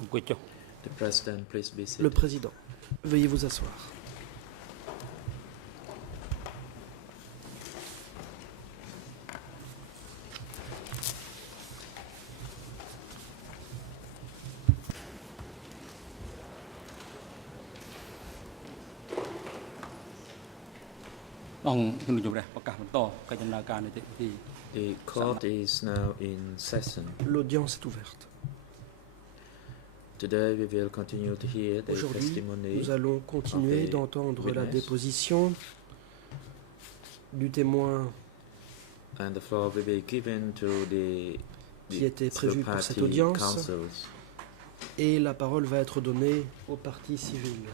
The President, please be seated. Le Président, veuillez vous asseoir. The court is now in session. L'audience est ouverte. Today we will continue to hear the Aujourd'hui, testimony nous allons continuer of the d'entendre la witness. déposition du témoin And the floor will be given to qui était prévu pour cette party audience counsels. et la parole va être donnée aux parties civiles.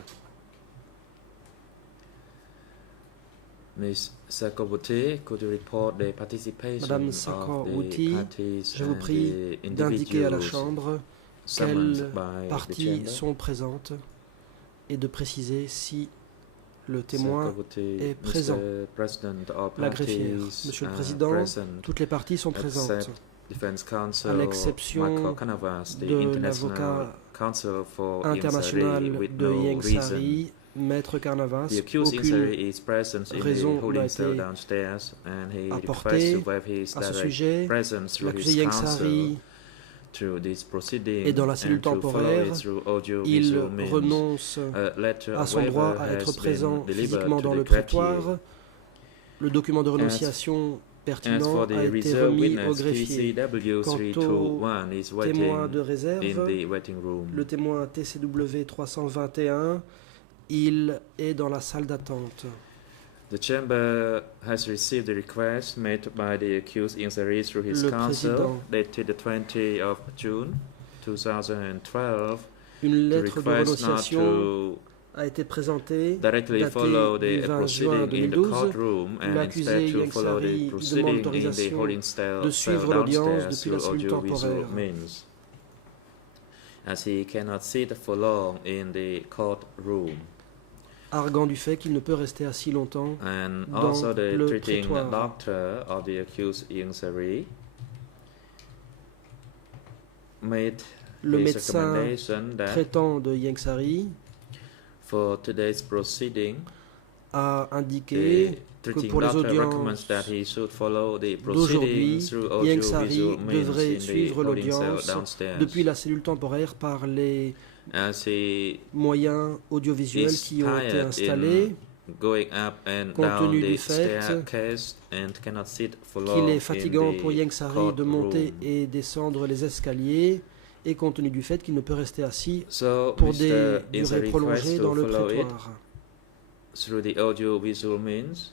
Ms. Sakawuti, could you report the participation Madame of Sakawuti, the parties je vous and prie the d'indiquer à la individuals Chambre summoned quelles by the parties chamber? sont présentes et de préciser si le témoin Sakawuti, est présent. Mr. President, all La greffière, parties Monsieur le are Président, present, toutes les parties sont présentes, except Defense Counsel à l'exception Michael Canavas, the de International l'avocat Counsel for international Ieng Sary, with de no Ieng reason. Sary, Maître Carnavas. The accused Ieng Aucune Sary is present in raison the holding n'a cell été downstairs, and he apportée requests to waive his à ce direct sujet. presence through L'accusé his Ieng counsel Sary through this proceeding est dans la cellule and to follow temporaire. it through Il audio-visual means. renonce A letter à of son droit waiver à être has présent been delivered physiquement to dans the le greffier. prétoire. Le document de renonciation As pertinent for the a été reserve remis au witness, greffier. TCW Quant 321 is témoin waiting de in réserve, the waiting room. le témoin TCW 321, il est dans la salle d'attente. The chamber has received the request made by the accused Ieng Sary through his Le counsel, président. dated the 20th of June 2012, Une to lettre de request not renonciation to a été présentée, directly datée follow du the 20 juin proceeding in the 2012. courtroom and L'accusé instead to Ieng follow Sary the demande proceeding in the l'autorisation holding cell de suivre l'audience downstairs depuis la through cellule audiovisual temporaire. means, as he cannot sit for long in the courtroom. Arguant du fait qu'il ne peut rester assis longtemps And dans also the le treating prétoire. doctor of the accused Ieng Sary made Le his médecin recommendation that traitant de Ieng Sary for today's proceeding, a the indiqué treating pour les doctor recommends audiences that he should follow the d'aujourd'hui, proceedings through Ieng Sary audiovisual means devrait in the suivre holding cell l'audience downstairs, depuis la cellule temporaire par les as he moyens audiovisuels is qui ont été tired installés, in going up and compte down tenu the du fait staircase and cannot sit for long qu'il est in fatigant the pour Ieng Sary de monter courtroom. et descendre les escaliers, et compte tenu du fait qu'il ne peut rester assis So pour Mr. des Ieng durées Sary prolongées requests dans to le follow it prétoire. through the audio-visual means,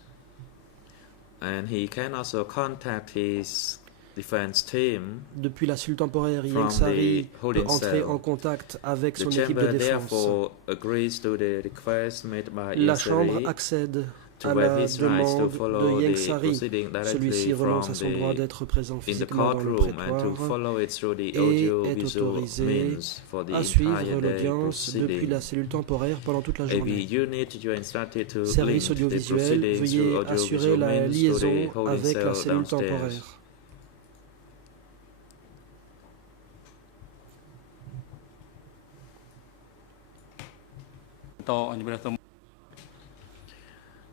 and he can also contact his defense team. Depuis la cellule temporaire, Ieng From Sary the peut holding entrer cell. en contact avec The son équipe de chamber défense. therefore agrees to the request made by La Ieng Chambre Sary accède to à waive la his rights to demande follow de Ieng the Sary. proceeding Celui-ci directly renonce from à son droit the d'être présent in the physiquement dans le courtroom and to prétoire follow it through the et est audio-visual autorisé means for the à suivre entire day l'audience depuis proceeding. la cellule temporaire pendant toute la AV journée. unit, you are instructed to Service link the audiovisuel, proceedings veuillez through assurer audio-visual la means to liaison the holding avec la cell cellule downstairs. temporaire.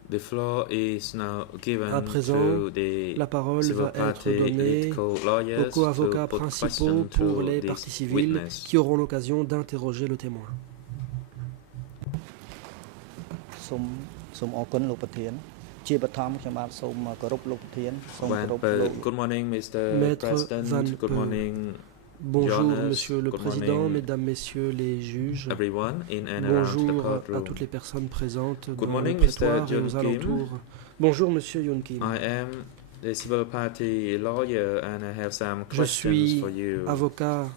The floor is now given À présent, to the La parole civil va être party donnée lead aux co-lawyers co-avocats to put principaux question pour to les this parties civiles witness. qui auront l'occasion d'interroger le témoin. សូមអរគុណលោកប្រធានជាបឋមខ្ញុំបាទសូមគោរពលោកប្រធានសូមគោ Van រព Per, លោក good morning, Mr. Maître President. Van Good Per. morning, Bonjour, Johannes. Monsieur le Good Président, morning, Mesdames, Messieurs les juges. everyone in and around the Bonjour à courtroom. toutes les personnes présentes Good dans le morning, prétoire Mr. et John aux Kim. alentours. Bonjour, Monsieur Yoon Kim. I am the civil party lawyer and I have some Je questions suis for you. avocat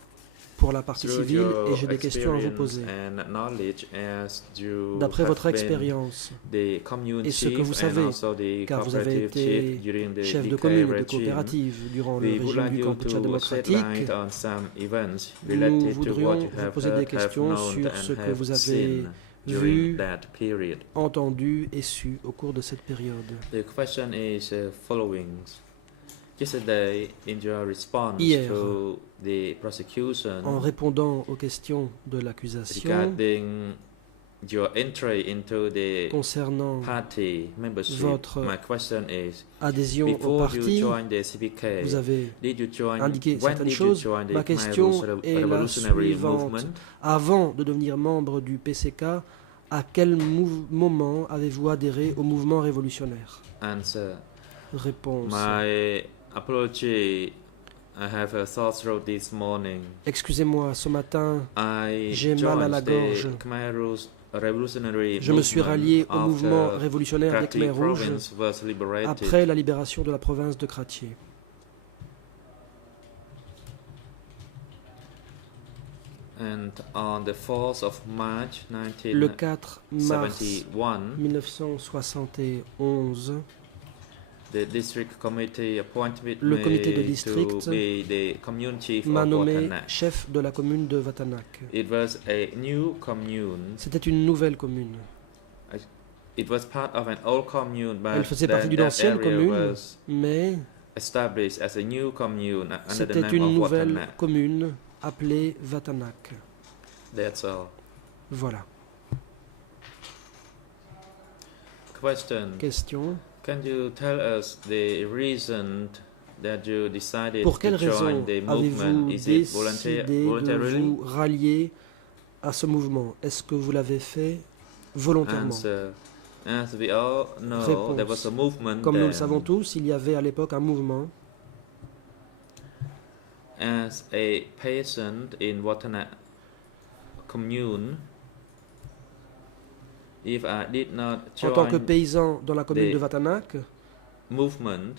pour la partie Through civile et your j'ai des questions à vous experience poser. and knowledge as you D'après have votre been expérience, the commune et ce que chief vous and savez, also the car vous avez cooperative chief été during the chef de DK commune et de regime, coopérative durant le we would régime like du you Cambodge to shed démocratique, light on some events nous related to what voudrions you vous have poser des heard, have questions known sur ce and que vous have avez seen vu, during that period. entendu et su au cours de cette période. The question is following. Yesterday, in your response Hier, to the prosecution en répondant aux questions de l'accusation regarding your entry into the concernant party membership, votre my question is: adhésion au before you parti, joined the CPK, vous avez did you join? indiqué When certaines did you choses. join the Ma question Khmer est la Revolutionary suivante. Movement? Avant de devenir membre du PCK, à quel moment avez-vous adhéré au mouvement révolutionnaire? Answer: Réponse. my apology. I have a sore throat this morning. Excusez-moi, ce matin, I j'ai mal à la joined gorge. the Khmer Revolutionary Je me suis Movement rallié au after mouvement révolutionnaire des Kratty Khmers rouges province was liberated. après la libération de la province de Kratty. And on the 4th of March Le 4 mars 1971, 1971, the district committee appointed le me comité de to district be the commune chief m'a of nommé Watana. chef de la commune de Vatanak. It was a new commune. C'était une nouvelle commune. It was part of an old commune, but Elle faisait partie then d'une that ancienne area commune, was mais established as a new commune under the c'était name une of nouvelle Watana. commune appelée Vatanak. That's all. Voilà. Question. Question. Can you tell us the reason that you decided Pour quelle to join raison the movement? avez-vous Is it décidé de voluntarily? vous rallier à ce mouvement? Est-ce que vous l'avez fait volontairement? Answer. As we all know, Réponse. there was a movement Comme nous le then. savons tous, il y avait à l'époque un mouvement. As a peasant in Watana commune, if I did not En tant que join paysan dans la commune the de Vatanak, movement,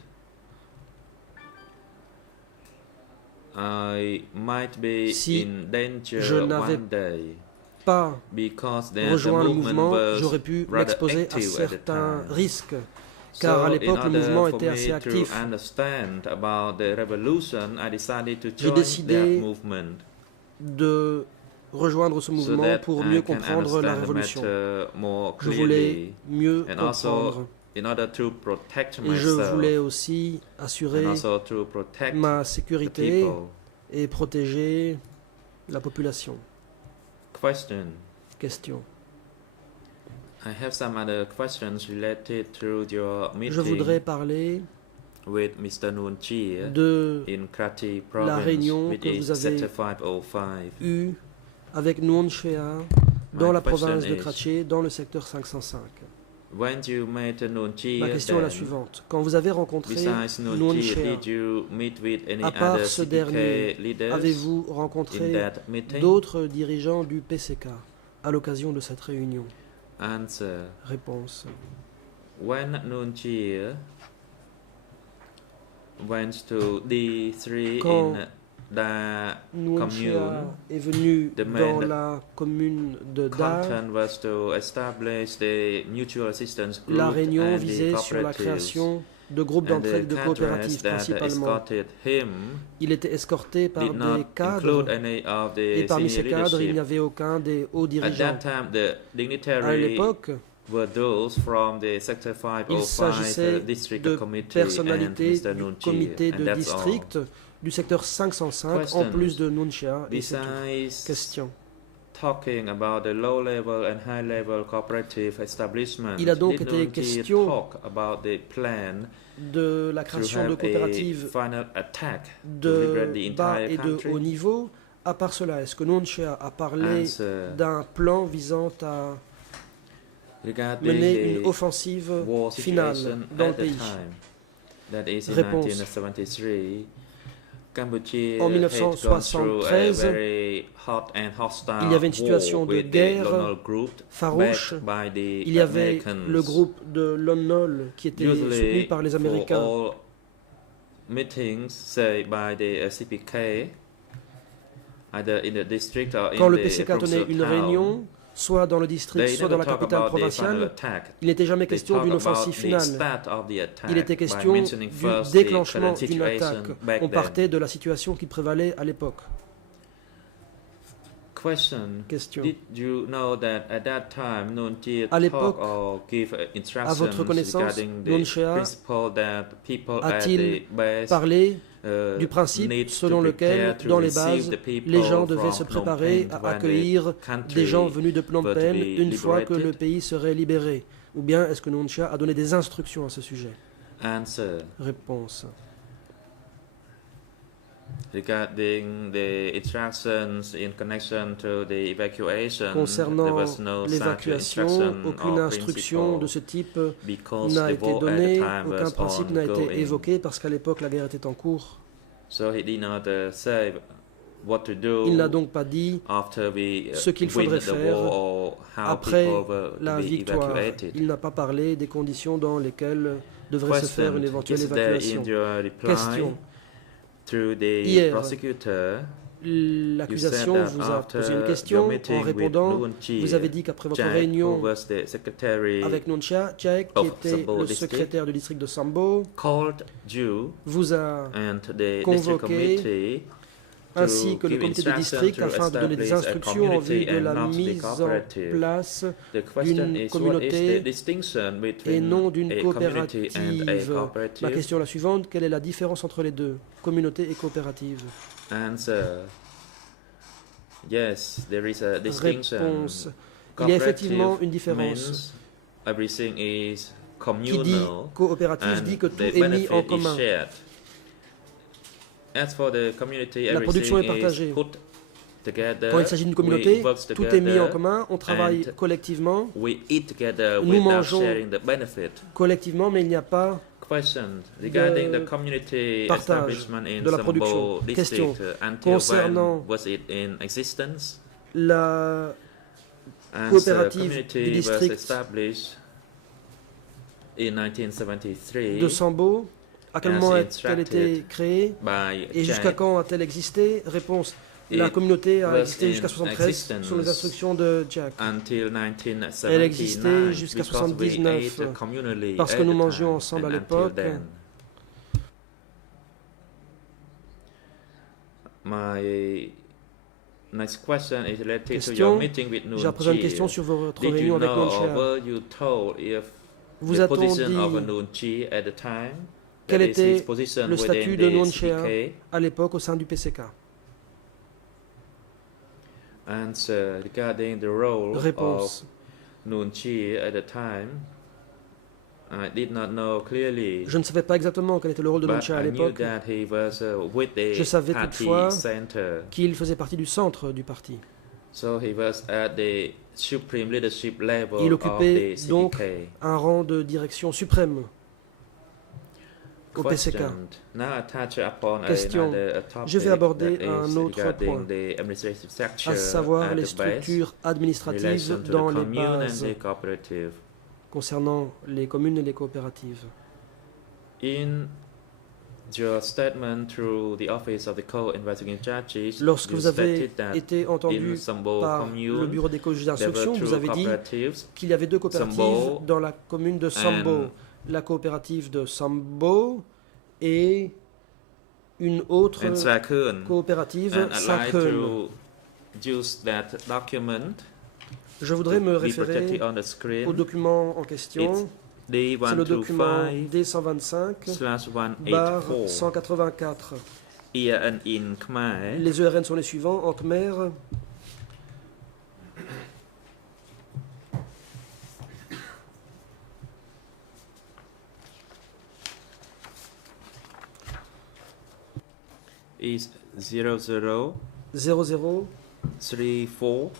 I might be Si in danger je n'avais one day. pas Because then the rejoint le movement mouvement, was j'aurais pu rather m'exposer à active at the certains time. risques, car à So, l'époque in le mouvement order était for assez me actif. to understand about the revolution, I decided to J'ai join décidé that movement De rejoindre ce so mouvement that pour I mieux can comprendre la understand the révolution. matter more Je voulais clearly, mieux and also comprendre in order to protect et je myself voulais aussi assurer and also to protect ma the sécurité people. et protéger la population. Question. Question. I have some other questions related to your Je voudrais meeting parler with Mr. Noon Chie de in Kratty la province, réunion which que is vous avez Sector 505. eue avec Nuon Chea dans My la question province de is, Kratché, dans le secteur 505. when you met Noon Chie, Ma question est la then, suivante. Quand vous avez rencontré besides Nuon Noon Chie, Chea, did you meet with any à part other ce CPK dernier, leaders avez-vous in rencontré that meeting? d'autres dirigeants du PCK à l'occasion de cette réunion? Answer. Réponse. When Noon Chie went to D3 Quand in the Nuon Chea commune, est venu the dans main la commune de Da. content was to establish the mutual assistance group La réunion and the visait sur la cooperatives. création de groupes And d'entraide the de cadres coopératives that principalement. escorted him Il était escorté par did des not cadres include any of the et parmi ces senior cadres, il n'y leadership. avait aucun des hauts At dirigeants. that time, the À dignitaries l'époque, were those from the Sector il 505 s'agissait district de committee and personnalités Mr. du Noon Chie, comité and de that's district du secteur 505 en Questions. plus de Nuon Chea. all. Et c'est tout. Besides Question. talking about the low-level and high-level cooperative establishment, Il a donc did été Noon Chie question talk about the plan De la to création de have a coopératives final attack to liberate the de bas entire et de haut country? niveau. À part cela, est-ce que Nuon Chea a parlé Answer. d'un plan visant à Regarding mener une the offensive war finale situation dans at le the pays? time, that is in Réponse. 1973, Cambodia En had gone through a 1973, very hot and hostile il y avait une situation war de with the guerre Lon Nol group farouche. backed by the Il y avait Americans. le groupe de Lon Nol qui était Usually soutenu par les for Américains. all meetings, say by the CPK, either in the district or Quand in le the PCK tenait provincial une town, réunion, soit dans le district, they soit dans never la talk capitale about the final provinciale, attack. il n'était jamais They question talk d'une about offensive the finale. start of the attack Il était by question mentioning du first the déclenchement current d'une attaque. situation back On then. partait de la situation qui prévalait à l'époque. Question. Question. Did you know that at that time Nuon Chea À talk l'époque, or give à instructions votre connaissance, regarding Nuon the Chea principle that people at the a-t-il base parlé du principe need selon to lequel, prepare to dans les receive bases, the people les gens devaient from se Phnom préparer Penh à when the accueillir country des gens venus de Phnom were to Penh be une fois que le liberated? pays serait libéré? Ou bien est-ce que Nuon Chea a donné des instructions à ce sujet? Answer. Réponse. Regarding the instructions in connection to the evacuation, there Concernant was no such l'évacuation, instruction aucune or instruction de principle ce type because n'a the été war at the donnée, time aucun was principe n'a été ongoing. évoqué parce qu'à l'époque la guerre était en cours. So he did not say what to do Il n'a donc pas dit after we ce qu'il win faudrait the faire war or how après people were to la be victoire. evacuated. Il n'a pas parlé des conditions dans lesquelles devrait se faire Question. une éventuelle Is there évacuation. in your reply Question. to the Hier, prosecutor, L'accusation you said vous that a posé une after question. your En meeting with répondant, Nuon Chea, vous avez dit qu'après votre Jack, réunion who was the secretary, avec Nuon Chea, Jack, qui of était Sambo le district, secrétaire du district de Sambo, called you vous a and the district convoqué committee ainsi que le give comité de instruction district to afin de donner des establish a instructions en vue community de and la not the mise en cooperative. place The question d'une is, what is communauté the distinction et between non d'une a community and a coopérative. Ma cooperative? question est la suivante, quelle est la différence entre les deux, communauté et coopérative? Answer. Yes, there is a distinction. Réponse. Il y a effectivement une différence. Means everything is Qui dit communal coopérative and dit que tout the est mis benefit en is commun. shared. As for the community, La production est everything partagée. is put together. Quand il s'agit d'une communauté, we work tout est mis en together, commun, on travaille and collectivement, we eat together Nous without mangeons sharing the benefit. collectivement, mais il n'y a pas Question regarding de the community partage establishment in de la Sambo production. district. Question. Until Concernant when was it in existence? la And coopérative the du community was district established in 1973 de Sambo. À quel as moment a-t-elle été instructed créée by et jusqu'à Jack. quand a-t-elle existé? Réponse. La It communauté a was existé jusqu'à in 73 existence sous les instructions de Jack. Until Elle existait 1979 jusqu'à because we 79 ate communally parce que at nous the mangions time ensemble à and until l'époque. then. My next question is related to Question. your meeting with Nuon J'ai à présent une Chea. question sur votre Did you réunion avec know Nuon or Chea. were you told if Vous the a-t-on position of dit Nuon Chea at the time? quel That is his était position le statut within de the Nuon Chea CPK? à l'époque au sein du PCK? Answer regarding the role Réponse. of Nuon Chea at the time. I did not know clearly, Je ne savais pas exactement quel était le rôle de Nuon but Chea à I knew l'époque, that he was with the Je savais party toutefois center. qu'il faisait partie du centre du parti. So he was at the supreme leadership level Il of occupait the donc CPK. un rang de direction suprême au PCK. Question. Now I touch upon Question. another topic Je vais aborder that is un autre regarding point, the administrative structure à savoir at les the base, structures administratives relation to dans the les commune and bases the cooperative. concernant les communes et les coopératives. In your statement through the office of the co-investigating judges, Lorsque you vous avez stated that été entendu in Sambo par le commune, bureau des juges there were d'instruction, vous two avez dit cooperatives, qu'il y avait deux coopératives Sambo dans la commune de Sambo. and- La coopérative de Sambo et une autre and Sakun. coopérative, And I'd like Sakun. to use that document Je voudrais me to be projected référer on the au screen. document en question. C'est le document D125 bar D125/184. 184. Ear and in Khmer. Les ERN sont les suivants. En Khmer, Is 00 00 34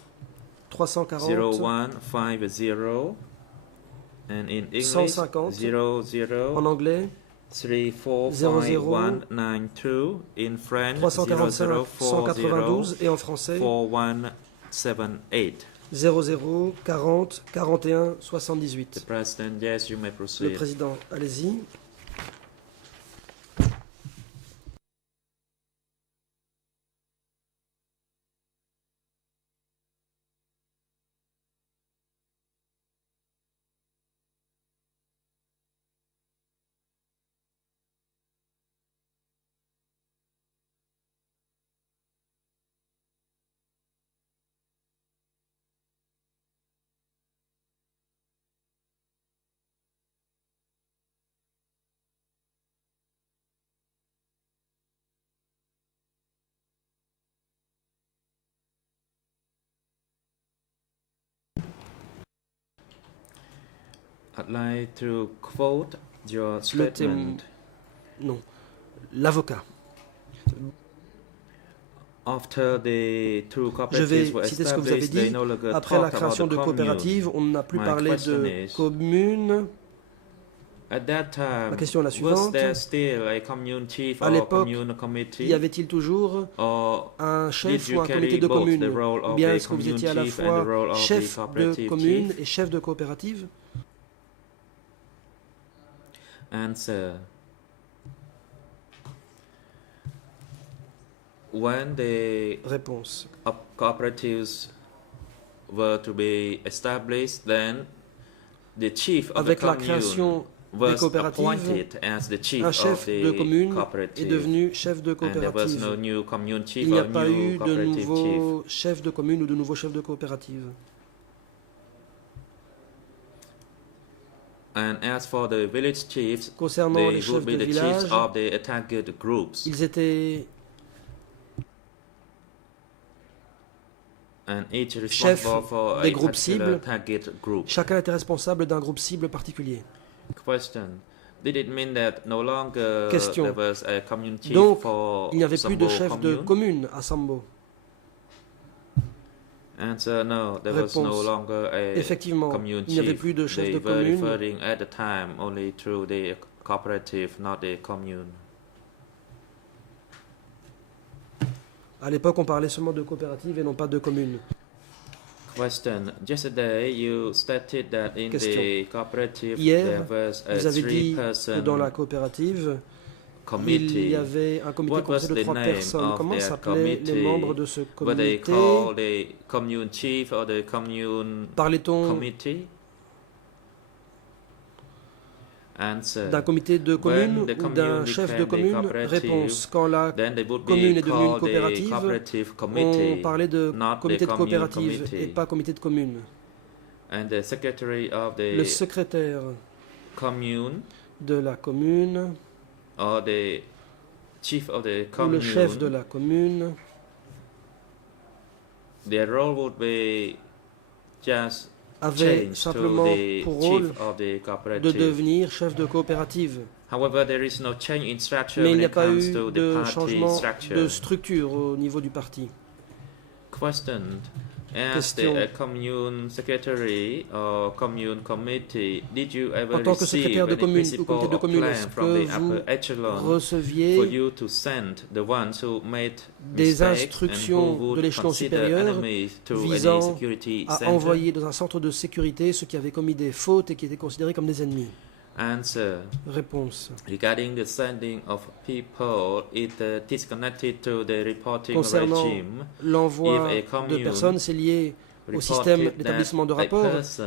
340 0150, and in English 150. 00 en anglais, 345192, in French 345 0040 192 et en français 4178. 00 40 41 The 78. President, yes, you may Le proceed. président, allez-y. I'd like to quote your Le statement. Non, l'avocat. After the two Je vais cooperatives were citer ce que vous avez established, they dit. no longer Après la talked about création the de commune. coopératives, on n'a plus My parlé question de is, commune. At that time, La question est la was suivante. there still a commune chief À or l'époque, commune committee? Y avait-il toujours Or un did chef you ou un carry comité de both commune? the role Ou of bien the est-ce que vous commune étiez à la chief and the role fois of the chef de cooperative commune chief? et chef de coopérative? Answer. When the Réponse. cooperatives were to be established, then the chief of Avec the la commune création des was coopératives, appointed as the chief un of chef de the commune est cooperative. devenu chef de And there was coopérative. no new commune chief Il n'y a or pas new eu de cooperative chief. nouveau chef de commune ou de nouveau chef de coopérative. And as for the village chiefs, Concernant they les chefs would be de the chiefs village, of the target groups. ils étaient And each chefs responsible for des a groupes particular cibles. target group. Chacun était responsable d'un groupe cible particulier. Question. Did it mean that no longer Question. there was a commune chief Donc, for il n'y avait plus de Sambo chef de commune? commune à Sambo. Answer, no, there was no Réponse. longer a Effectivement, commune il n'y avait chief. plus de chef They de were commune. referring at the time only to the cooperative, not the commune. À l'époque, on parlait seulement de coopérative et non pas de commune. Question. Yesterday you stated that in Question. the cooperative Hier, there was a Vous avez dit que three-person dans la coopérative, il committee. y avait un comité What composé was de the 3 name personnes. of Comment that s'appelaient les committee? membres de ce Were they comité? called the commune chief or the commune Parlait-on committee? Answer. d'un comité de commune When the ou d'un commune chef de became the commune? cooperative, Réponse. Quand la Then they would commune be est devenue une called the coopérative, cooperative on committee, parlait de not comité the de commune coopérative committee. et pas comité de commune. And the secretary of the Le secrétaire commune de la commune or the chief of the ou le chef de commune, la commune, their role would be just avait changed to simplement the pour rôle chief of the de cooperative. devenir chef de coopérative. However, there is no change in structure Mais il when n'y a it pas comes eu to the de party changement structure. de structure au niveau du parti. Question. As Question. the commune secretary or commune committee, did you ever En tant que receive secrétaire de any commune ou principle comité de or commune, plan est-ce from que the vous upper echelon for receviez you to send the ones who made des mistakes and who instructions would de l'échelon consider supérieur enemies to any visant security à center? envoyer dans un centre de sécurité ceux qui avaient commis des fautes et qui étaient considérés comme des ennemis? Answer. Réponse. Regarding the sending of people, it disconnected to the reporting Concernant regime. l'envoi If a de commune personnes, c'est lié au système d'établissement de rapport.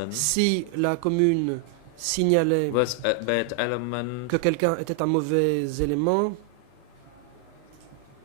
Si la commune signalait was a bad element, que quelqu'un était un mauvais élément,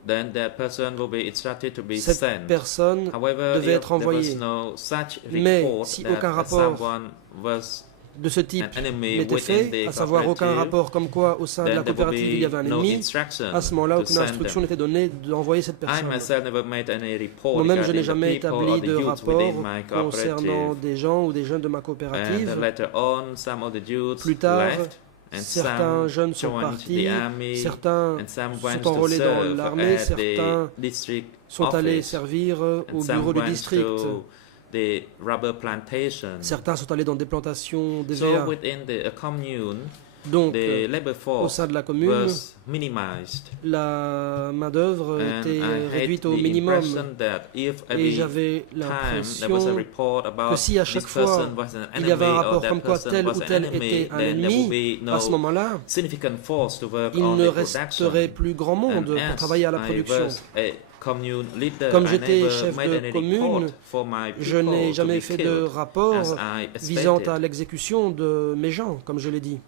then that person will be instructed to be cette sent. personne However, devait if être there was envoyée. no such Mais report si that aucun rapport someone was de ce type an enemy n'était within fait, the à savoir aucun cooperative, rapport comme quoi au sein de la then there will coopérative il y avait un be no ennemi, instruction à ce moment-là to aucune send instruction them. n'était donnée d'envoyer cette I personne. myself never made any report Moi-même, je n'ai regarding the jamais people or établi the de youth rapport within my concernant cooperative. des gens ou des jeunes de ma And coopérative. later on, some of the youths Plus tard, left, and certains some jeunes sont joined the partis, army, certains and some sont went to enrôlés dans serve l'armée, at certains the district sont allés office, servir and au some bureau du went district. to the rubber plantation. Certains sont allés dans des plantations So d'EVA. within the commune, Donc, the labor au force sein de la commune, was minimized. la main-d'œuvre And était I had réduite au the minimum. impression that if Et every j'avais time there was a l'impression report about que si à this chaque fois person was an il y avait un enemy or rapport that comme quoi person tel was ou an tel enemy, était un then there ennemi, would be à ce no moment-là, significant force to work il on ne the production. resterait plus grand monde And pour as travailler à la I production. was a commune leader, Comme I j'étais never chef made de any commune, report for my Je people n'ai to jamais be fait de killed, rapport as I visant expected. à l'exécution de mes gens, comme je l'ai dit.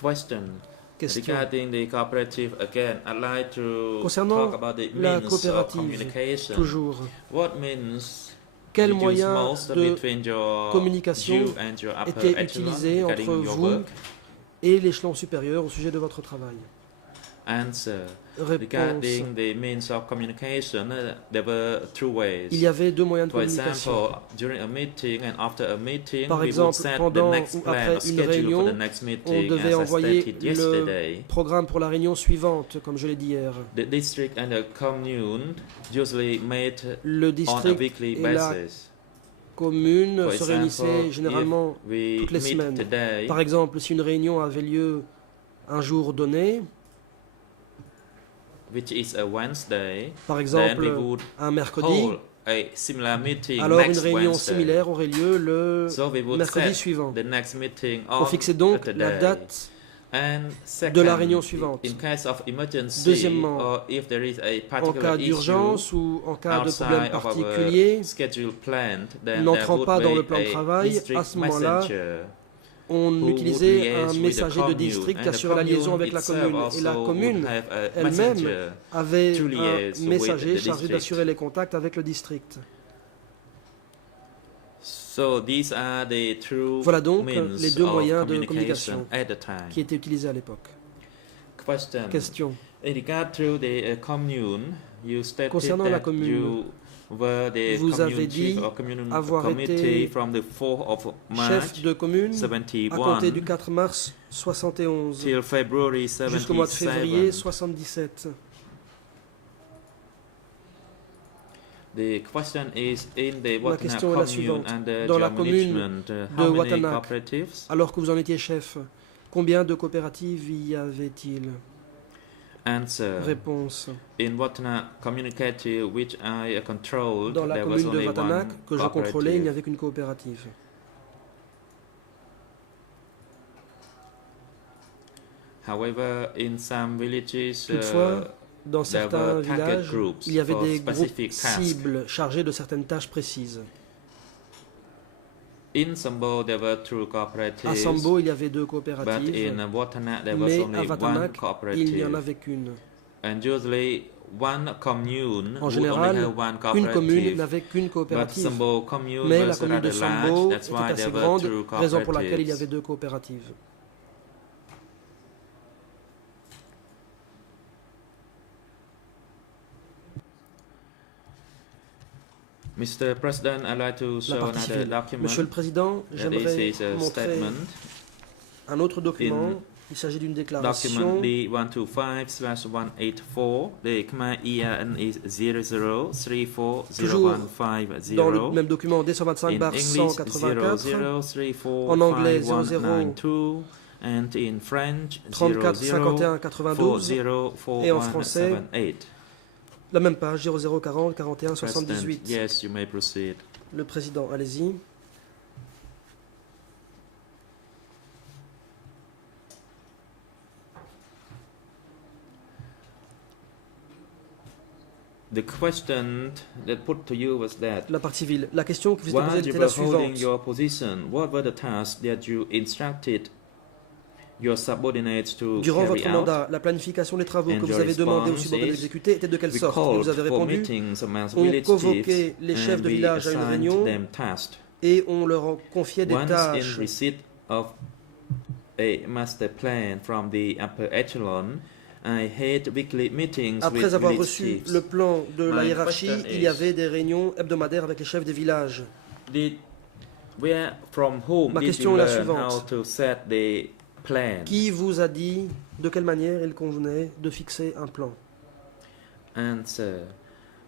Question. Question. Regarding the cooperative again, I'd like to Concernant talk about the la means of coopérative, communication. Toujours. What means Quel you use moyen most de between your communication you and your upper était echelon utilisé regarding entre your vous work? et l'échelon supérieur au sujet de votre travail? Answer. Réponse. Regarding the means of communication, there were two ways. Il y avait deux moyens de For communication. example, during a meeting and after a meeting, Par we would exemple, set the pendant next ou plan après or une schedule for réunion, the next on meeting, devait as I envoyer stated le yesterday. programme pour la réunion suivante, comme je l'ai dit hier. The district and the commune usually met Le on a district weekly et la basis. commune For se example, réunissaient généralement if we toutes les meet semaines. today, Par exemple, si une réunion avait lieu un jour donné, which is a Wednesday, par then exemple we would un mercredi, hold a similar meeting alors une next réunion Wednesday. similaire aurait lieu le So we would mercredi set suivant. the next meeting On on fixait donc the la day. date And de la second, réunion suivante. in case of emergency, Deuxièmement, or if there is a En particular cas d'urgence issue ou en cas de problème outside of particulier, our schedule planned, then there n'entrant would pas dans be le plan de a travail, district à ce moment-là, messenger on who would utilisait un liaise with the messager de commune, district qui and the assure la liaison commune avec la itself commune. Et la also would commune have a elle-même messenger avait to un liaise with messager the chargé district. d'assurer les contacts avec le district. So these are the true Voilà donc means les deux of moyens de communication communication at the time. qui étaient utilisés à l'époque. Question. Question. In regard to the commune, you stated Concernant la that commune, you were the vous avez commune dit chief or commune avoir committee été from the 4th of March Chef de commune à compter du 71 4 mars 71 till February jusqu'au mois de février 77. 77. The question is in the La Watana question est la commune suivante. under Dans la your commune management, de how many Watanabe, cooperatives? Alors que vous en étiez chef, combien de coopératives y avait-il? Answer. Réponse. In Watana communicative which I controlled, Dans la there was commune de only Watanabe, one que je contrôlais, il n'y cooperative. avait qu'une coopérative. However, in some villages, Toutefois, dans there certains were target villages, groups il y avait for des groupes specific tasks. cibles chargés de certaines tâches précises. In Sambo, there were two cooperatives, À Sambo, il y avait deux but coopératives, in Watana, there was mais only à one Watanabe, il n'y en cooperative. avait qu'une. And usually, one commune En would général, only have one une commune cooperative. n'avait qu'une But coopérative. Sambo commune Mais la was commune de rather large, Sambo that's était why assez there were grande, two raison pour laquelle il y cooperatives. avait deux coopératives. Mr. President, I'd like to La show partie another civile. document. Monsieur le Président, This j'aimerais is a montrer statement. un autre document. Il s'agit d'une Document déclaration. D125/184. The Khmer EIN is Toujours dans le 003150. même document In English D125/184, 00345192. En anglais, and in French 34 51 92 et en français 00404178. la même page 0040 41 President, 78. yes, you may proceed. Le Président, allez-y. The question that put to you was that La partie civile. La question que vous while posée you était were la holding suivante. your position, what were the tasks that you instructed your subordinates to Durant carry votre out? mandat, la planification des travaux And que vous your avez demandé aux response subordonnés is, d'exécuter était de quelle We sorte? Et called vous avez for répondu, meetings amongst on village convoquait chiefs les chefs and de we village à une assigned réunion them tasks. et on leur confiait des Once in tâches. receipt of a master plan from the upper echelon, I had weekly meetings Après with avoir village reçu chiefs. le plan de la My hiérarchie, question il y is- avait des réunions hebdomadaires avec les chefs des villages. From whom Ma did question you est la learn suivante. how to set the plan? Qui vous a dit de quelle manière il convenait de fixer un plan? Answer.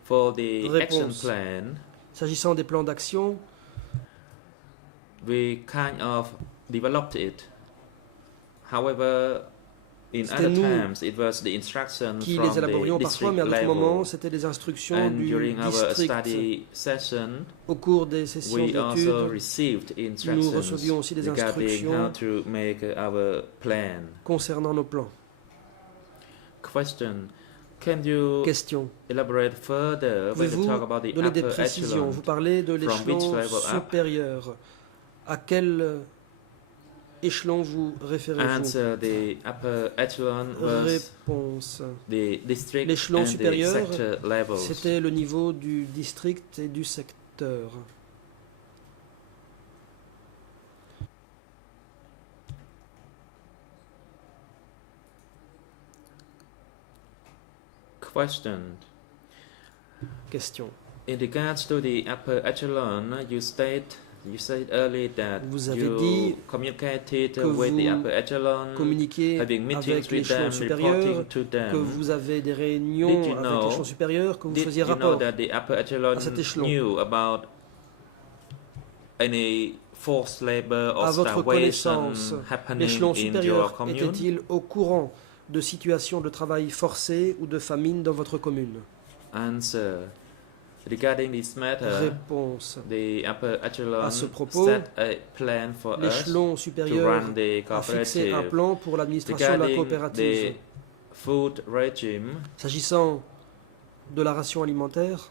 For the action Réponse. plan, S'agissant des plans d'action, we kind of developed it. However, in C'était other nous times, it was the instruction qui from les élaborions the parfois, district mais à d'autres level. moments, c'était des instructions And du during our district. study session, Au cours des sessions we also d'études, received nous instructions recevions aussi des regarding how instructions to make our plan. concernant nos plans. Question. Can you Question. elaborate further when you Pouvez-vous talk about the donner des upper précisions? echelon? Vous parlez de From which l'échelon level up? supérieur. À quel échelon vous référez-vous? Answer. The upper echelon was Réponse. the district L'échelon and the supérieur, sector levels. C'était le niveau du district et du secteur. question. Question. In regards to the upper echelon, you said earlier that Vous avez you dit communicated que with the vous upper echelon, communiquiez having meetings avec with l'échelon them, supérieur, reporting to que them. vous avez des réunions Did you avec know- l'échelon supérieur, que vous Did faisiez you know rapport that the upper echelon à cet échelon? knew about any forced labor or À votre starvation connaissance, happening l'échelon in your supérieur commune? était-il au courant de situations de travail forcé ou de famine dans votre commune? Answer. Regarding this matter, Réponse. the upper echelon À ce propos, set a plan for us L'échelon to supérieur run the a fixé un cooperative. plan pour l'administration de la Regarding coopérative. the food regime S'agissant de la ration alimentaire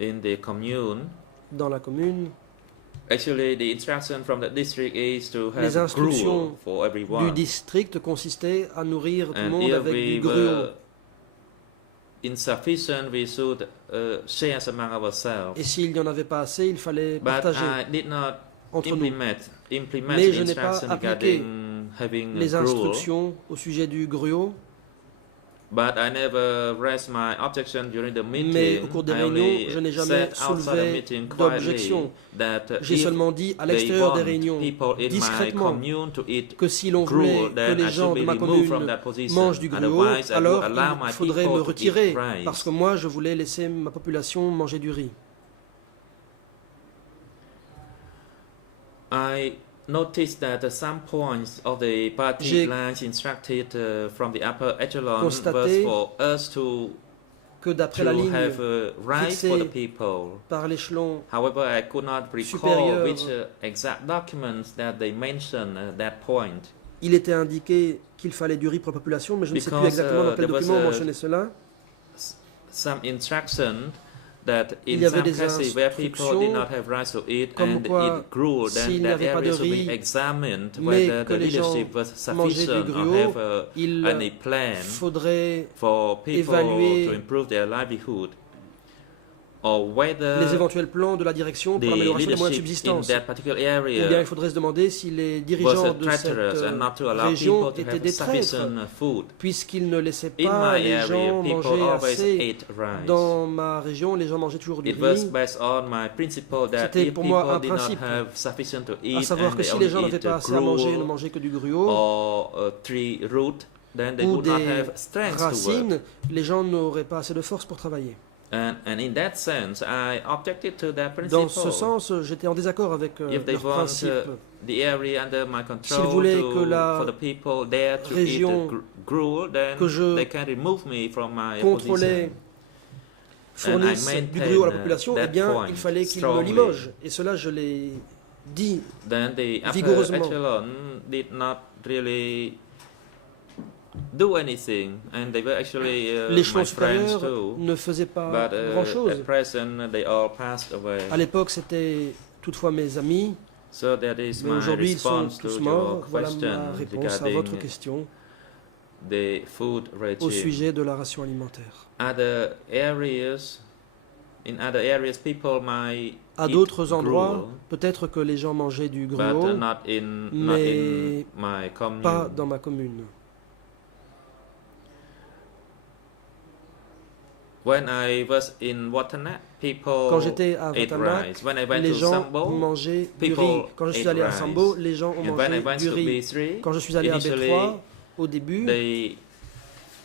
in the commune, dans la commune, actually the instruction from the district is to Les have instructions gruel for everyone. du district consistait à nourrir tout le And monde if avec we du gruau. were insufficient, we should share among ourselves. Et s'il n'y en avait pas assez, il fallait But partager I did not entre nous. implement Mais the je n'ai pas instruction appliqué regarding having les gruel. instructions au sujet du gruau, But I never raised my objection during the meeting. mais au cours des I réunions, only je n'ai jamais said outside the soulevé meeting d'objection. quietly that J'ai if seulement dit à they l'extérieur des want réunions, people in my discrètement, commune to eat que si l'on voulait gruel, que then les I gens should de be ma removed from commune that position. mangent du gruau, Otherwise, I would alors allow my il faudrait me people to eat retirer, rice. parce que moi je voulais laisser ma population manger du riz. I noticed that some points of the party J'ai lines instructed from the upper echelon was constaté for us to Que d'après la ligne have rights for the fixée people. par l'échelon However, I could not recall supérieur, which exact documents that they mentioned that point. il était indiqué qu'il fallait du riz pour la population, mais je ne sais plus Because, exactement dans quel there was document on a- mentionnait cela. Some instruction that Il in y avait some des cases where people did instructions not have rights to eat comme and quoi, it grew, then s'il n'y that avait pas de area should riz, be examined mais whether que the les gens leadership was mangeaient du sufficient or gruau, have il any plan faudrait for people évaluer to improve their livelihood, or whether les éventuels plans de la direction the pour l'amélioration des moyens de leadership in subsistance. that particular Ou bien area il faudrait se demander si les was dirigeants de cette treacherous and not to allow région people to étaient have des traîtres, sufficient food. puisqu'ils ne laissaient In pas my les area, gens people manger always assez. ate rice. Dans ma région, les gens mangeaient toujours du It was riz, based on my principle that C'était if pour moi people un did not principe, have sufficient to à eat savoir and que they si les only gens n'avaient eat pas assez à manger et ne gruel mangeaient que du gruau or tree root, then they ou would not des have strength to work. racines, les gens n'auraient pas assez de force pour travailler. And in that sense, I objected to that Dans principle. ce sens, j'étais en désaccord avec If they leur want principe. the area under my S'ils control voulaient que la for the people there to eat région the gruel, then que je they can remove me from my Contrôler, position. fournissent And I du gruau à la maintain, population, that eh bien, point il fallait qu'ils me strongly. limogent. Et cela, je l'ai dit. Then the upper vigoureusement. echelon did not really do anything, and they were actually L'échelon my friends supérieur too. ne faisait pas But grand-chose. at present, they all passed away. À l'époque, c'était toutefois mes amis, So that is mais my aujourd'hui, ils sont response to tous your morts. Voilà question ma réponse à regarding votre question the food au regime. sujet de la ration alimentaire. Other areas, in other areas, people might À eat d'autres endroits, gruel, peut-être que les gens mangeaient du but gruau, not in mais my commune. pas dans ma commune. When I was in Watanabe, people Quand j'étais à ate Watanabe, rice. When I went les to gens Sambo, mangeaient du people riz. Quand je suis ate allé à rice. Sambo, les gens ont and when I mangé went du to riz. B3, Quand je suis allé à initially, B3, au début, they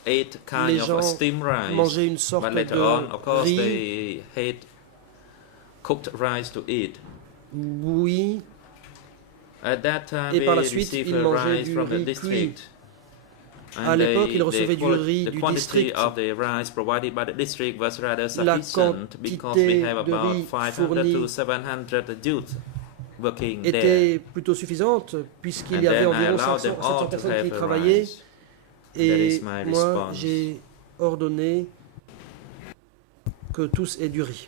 ate kind les of gens a steamed rice. mangeaient une sorte But later de on, of course, riz. they hate cooked rice to eat. Oui, At that time, Et we par la suite, received ils the mangeaient rice du from the riz district. À l'époque, ils recevaient du riz the du quantity district. of the rice provided by the district was rather La sufficient because we have quantité de about riz 500 fournie to 700 youth working there. était plutôt suffisante puisqu'il And y avait then I environ allowed 500, them 700 all to personnes qui y have travaillaient. rice. That Et is my moi, response. j'ai ordonné que tous aient du riz.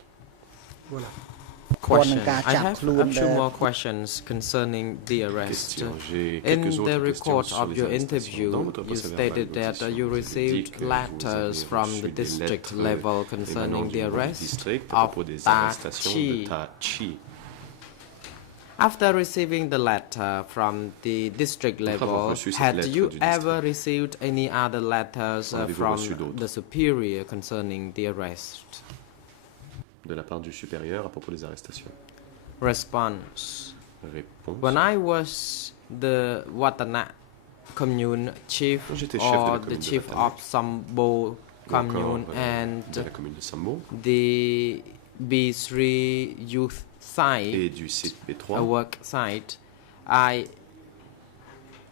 Voilà. Question. Còn cả I chặt have luôn a few là. more questions concerning the arrest. Question. J'ai In quelques the autres questions record sur of les your arrestations. interview, Dans votre you procès-verbal stated that d'audition, you vous avez dit received que vous letters avez from reçu the des district lettres level émanant concerning du the niveau du arrest district à of propos des Ta arrestations Chi. de Ta Chi. After receiving the letter from the district Après avoir level, reçu cette had lettre you du ever district, received any other letters en avez-vous from reçu d'autres? the superior concerning the arrest? De la part du supérieur à propos des arrestations. Response. Réponse. When I was the Watana commune chief Quand j'étais chef de la or commune the de chief Watana, of Sambo ou encore, commune and de la commune de Sambo the B3 youth site, et du site a B3, work site, I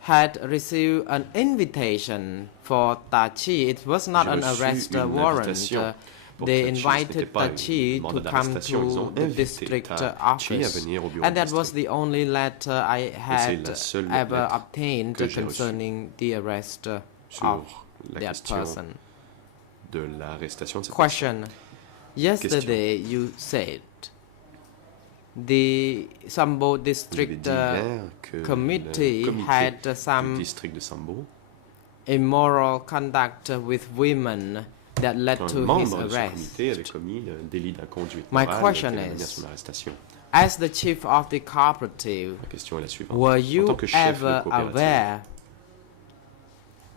had received an invitation for Tachi. It was not J'ai an reçu arrest une warrant. invitation pour They Tachi. Ce n'était invited pas Tachi une to mandat come d'arrestation. Ils to ont the invité district Tachi à office. venir au bureau And du that was district. the only letter I had la seule ever lettre obtained que j'ai reçue concerning the arrest Sur of la that question person. de l'arrestation de cette Question. Yesterday you said the Sambo personne. Je l'ai district dit hier que committee le comité had du some district de Sambo, immoral conduct with women that led un to his membre de ce arrest. comité avait commis un délit d'inconduite My morale question qui avait mené à is, son arrestation. As the chief of the cooperative, La question est la suivante. were En you tant que chef de ever coopérative, aware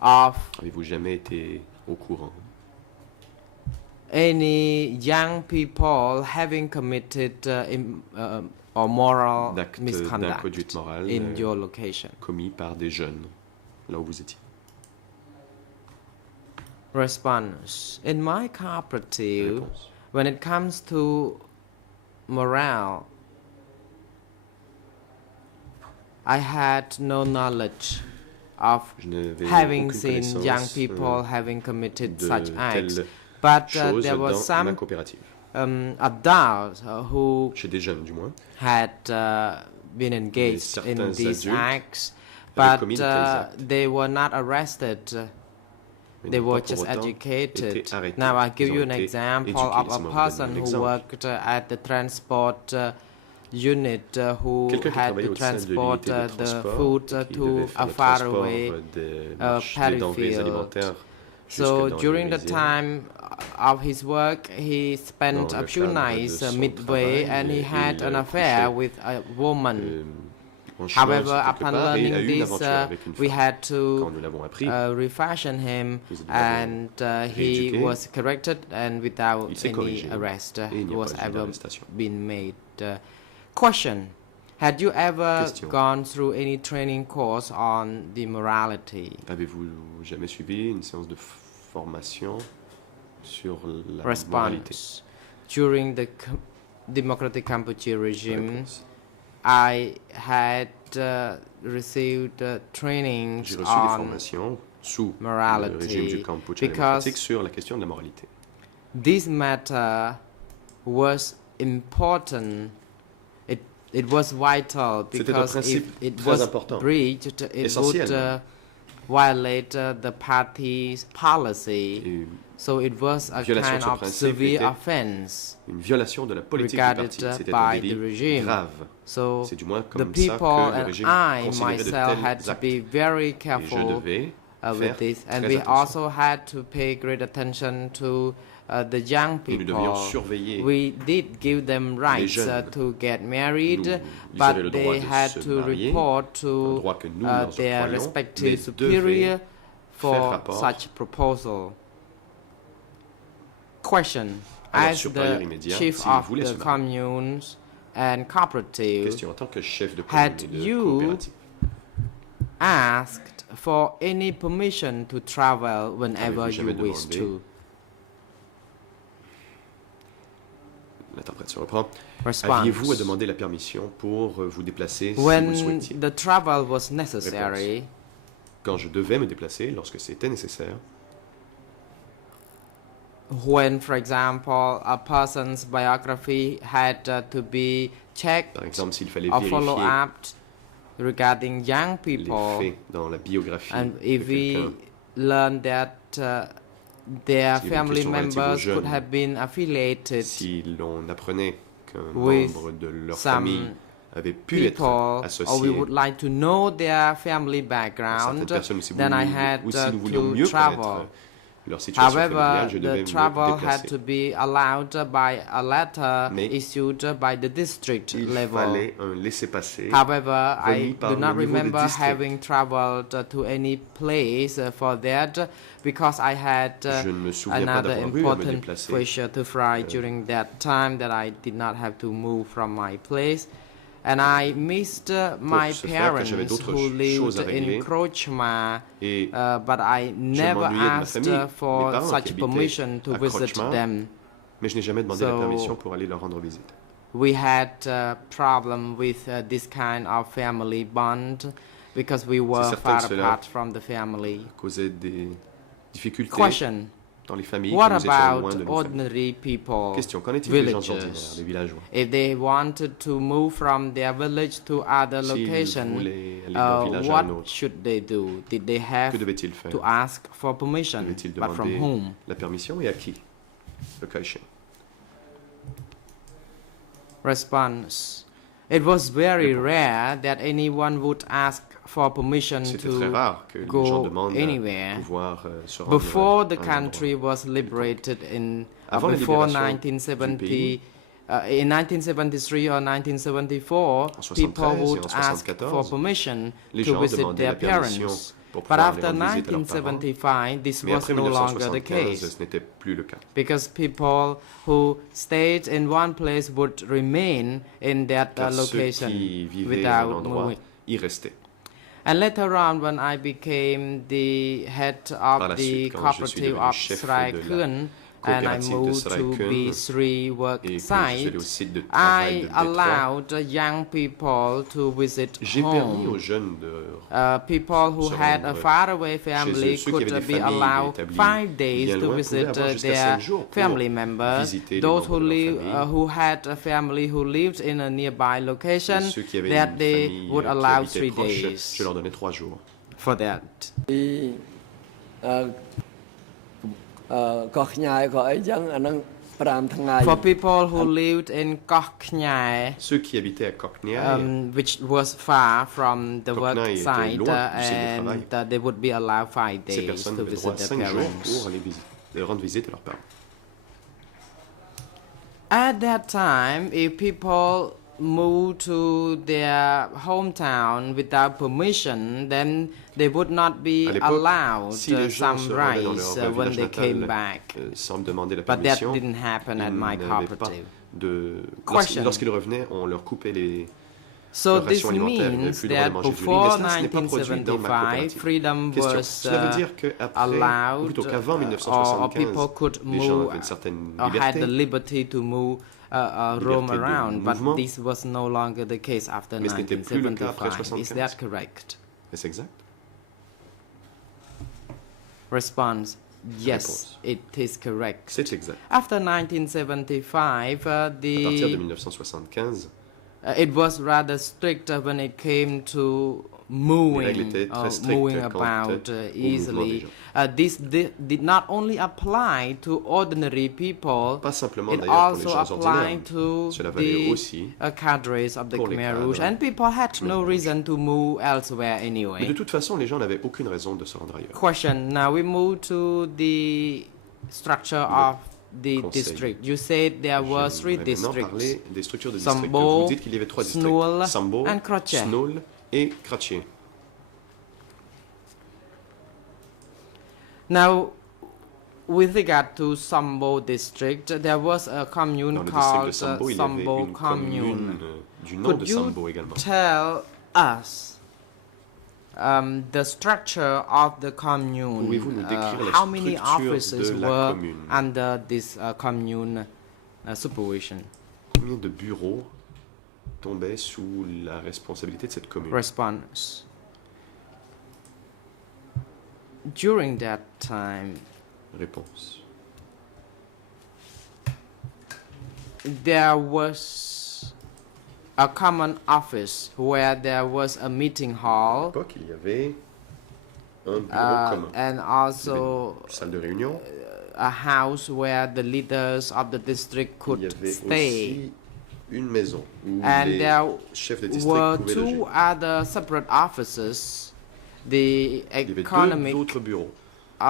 of avez-vous jamais été au courant any young people having committed or moral d'actes misconduct d'inconduite morale in your location? commis par des jeunes là où vous étiez? Response. In my cooperative, Réponse. when it comes to morale, I had no knowledge of Je n'avais having aucune seen young connaissance people having committed de such acts. telles But choses there was dans ma some coopérative. adults who Chez des jeunes, du moins, had been engaged in certains these adultes acts, avaient but commis de tels actes. they were not arrested. mais They n'ont were pas pour just autant educated. été arrêtés. Now I give Ils ont you an été example éduqués. of a Laissez-moi vous person donner un who exemple. worked at the transport unit who Quelqu'un qui had travaillait to au sein de transport l'unité de the transport, food qui to devait faire a le transport faraway des denrées field. alimentaires jusque So dans during les the rizières. time of his work, he spent Dans a le few cadre de nights son midway, travail, and he had il an affair couchait, with a woman. En chemin, However, quelque upon part, et learning a eu une this, aventure avec une we femme. had Quand to nous l'avons appris, refashion him, nous l'avons and he rééduqué. was corrected, and without Il s'est any corrigé, arrest et il n'y a was pas eu ever d'arrestation. been made. Question: had you ever Question. gone through any training course on the morality? Avez-vous jamais suivi une séance de formation sur la moralité? Response: during the Democratic Cambodia regime, Réponse. I had received trainings J'ai reçu des on formations sous morality le régime du Cambodge because démocratique sur la question de la moralité. this matter was important. It was vital C'était un because if principe it très was important, breached, it essentiel would même. violate the party's policy. Et So it was a violation de kind ce of principe severe était offense. une violation de la politique du Regarded parti. C'était by un the délit regime. grave. So C'est du moins the comme ça people que le and régime I considérait de myself had tels to actes. be very Et je careful devais with faire this, and très we attention. also had to pay great attention to the young Et nous devions people. surveiller We did give them rights jeunes. to get married, Ils avaient le but droit they de had se to marier, report un to droit que nous leur their octroyons, respective mais superior faire for rapport such proposal. Question: à leur as supérieur the immédiat chief s'ils of voulaient the se marier. communes and cooperative, Question en tant que chef de Had commune et de you coopérative. asked for any permission to travel whenever Avez-vous you jamais wish demandé to? L'interprète se reprend. Response: Aviez-vous à demander la permission pour vous déplacer si vous le when souhaitiez? the travel was necessary, Quand je devais me déplacer, lorsque c'était nécessaire, when, for example, a person's biography had to be checked par exemple s'il fallait or follow vérifier up regarding young les people, faits dans la biographie and de if we quelqu'un, learn that their Si une family question relative aux members jeunes, could have been affiliated si l'on apprenait qu'un with membre de leur some famille avait pu être people, or we associé would like to know their family à certaines background, personnes, ou si, then I vous, had ou si nous voulions to mieux travel. connaître leur situation However, familiale, je the devais me travel had déplacer. to be allowed by a letter Mais issued by the district Il level. fallait un laissez-passer However, remis I par do le not niveau de remember district. having traveled to any place for that because I had Je ne me souviens pas another d'avoir eu à me important déplacer. fish to fry during that time that I did not have to move from my place. And I missed my ce faire, car j'avais parents d'autres who lived choses à in régler. Krochma, Et but I never m'ennuyais de ma asked famille, mes for parents such qui habitaient permission to à visit Krochma. them. mais je n'ai jamais demandé la So- permission pour aller leur rendre visite. We had a problem with this kind of family bond because we were certain far que cela- apart from the family. Causait des difficultés Question: dans les familles what que nous étions about loin de nos familles. ordinary people, Question, qu'en est-il des gens ordinaires, villagers? des villageois? If they wanted to move from their village to other S'ils location, voulaient aller d'un village à un what autre, should they do? Did they have que devaient-ils faire? to ask for permission? Devaient-ils But from demander whom? la permission et à qui? Le cas échéant. Response: it was very rare that anyone would ask for permission C'était très to rare que les gens go demandent anywhere. à pouvoir se rendre Before the à un country endroit. was liberated Avant la before libération 1970, du pays, in 1973 or 1974, En people 73 et would en ask 74, for permission les to gens visit demandaient their la permission parents. pour But pouvoir aller after rendre visite à leurs parents. 1975, this Mais was après no longer the 1975, case ce n'était plus le cas. because people who stayed in one place would remain in that Car ceux location qui vivaient à un without endroit moving. y restaient. And later on, when I became the head Par of la the suite, quand je suis cooperative devenu of chef de Srai la Khun, and I coopérative de moved to Srai B3 work et que je suis allé au site, site de travail I de B3, allowed young people to visit j'ai permis aux home. jeunes de People who se had a rendre faraway family ceux qui avaient could des be familles allowed établies 5 days bien to loin visit pouvaient avoir jusqu'à their 5 jours pour family members. visiter les Those membres who de leur live, famille. who had a family who lived in a nearby location, ceux qui avaient that une they famille would qui allow habitait 3 proche, days je leur donnais 3 jours. for that. កោះខ្ញាយក៏អីចឹងអាហ្នឹង5ថ្ងៃ For people who lived in Koh Knyai, Ceux qui habitaient à Kokniai, which was far from the Koh work Knyai était site, loin du site de and travail. they would be allowed 5 ces days personnes to avaient visit droit à their 5 jours parents. pour aller rendre visite à leurs parents. At that time, if people moved to their hometown without permission, then they would not be À l'époque, allowed si les gens some se rendaient dans rights leur when village they came natal back. sans me demander la But that permission, didn't happen at ils my n'avaient pas cooperative. de... Question. Lorsqu'ils revenaient, on leur coupait les... So leur this ration alimentaire. Ils n'avaient means plus le droit de that manger du riz. before Mais cela, ce n'est pas produit dans ma 1975, coopérative. freedom Question. was Cela veut dire qu'après, ou allowed, plutôt qu'avant or people 1975, could les gens move avaient une certaine or had the liberté. liberty to move, roam Liberté de around, but mouvement. this was no longer the case after Mais ce n'était plus le cas après 1975. Is 75. that correct? Est-ce exact? Response: yes, Réponse. it is correct. C'est exact. After 1975, À partir de the 1975, it was rather strict when it came to les règles moving, étaient très strictes moving quant about au mouvement des easily. gens. This did not only apply to ordinary people, Pas simplement it d'ailleurs pour les also gens applied ordinaires. to Cela valait the aussi cadres of the pour les Khmer Rouge, cadres and people had Khmer no Rouge. reason to move elsewhere Mais de anyway. toute façon, les gens n'avaient aucune raison de se rendre ailleurs. Question: now we move to the structure of the conseil. district. You said there were 3 J'aimerais maintenant districts: parler des structures de districts. Sambo, Vous dites qu'il y avait 3 districts. Snoul Sambo, and Krache. Snoul et Krache. Now, with regard to Sambo district, there was a commune Dans le district de called Sambo, il y avait Sambo une commune commune. du nom de Could you Sambo également. tell us the structure of the commune? Pouvez-vous nous décrire la How many structure offices de la were commune? under this commune supervision? Combien de bureaux tombaient sous la responsabilité de cette commune? Response: during that time, Réponse. there was a common office where there was a meeting À hall l'époque, il y avait un bureau commun. and also Une salle de réunion. a house where the leaders of the district Il y could avait stay. aussi une maison où And les there chefs de district were pouvaient 2 loger. other separate offices: the Il y avait 2 economic autres bureaux.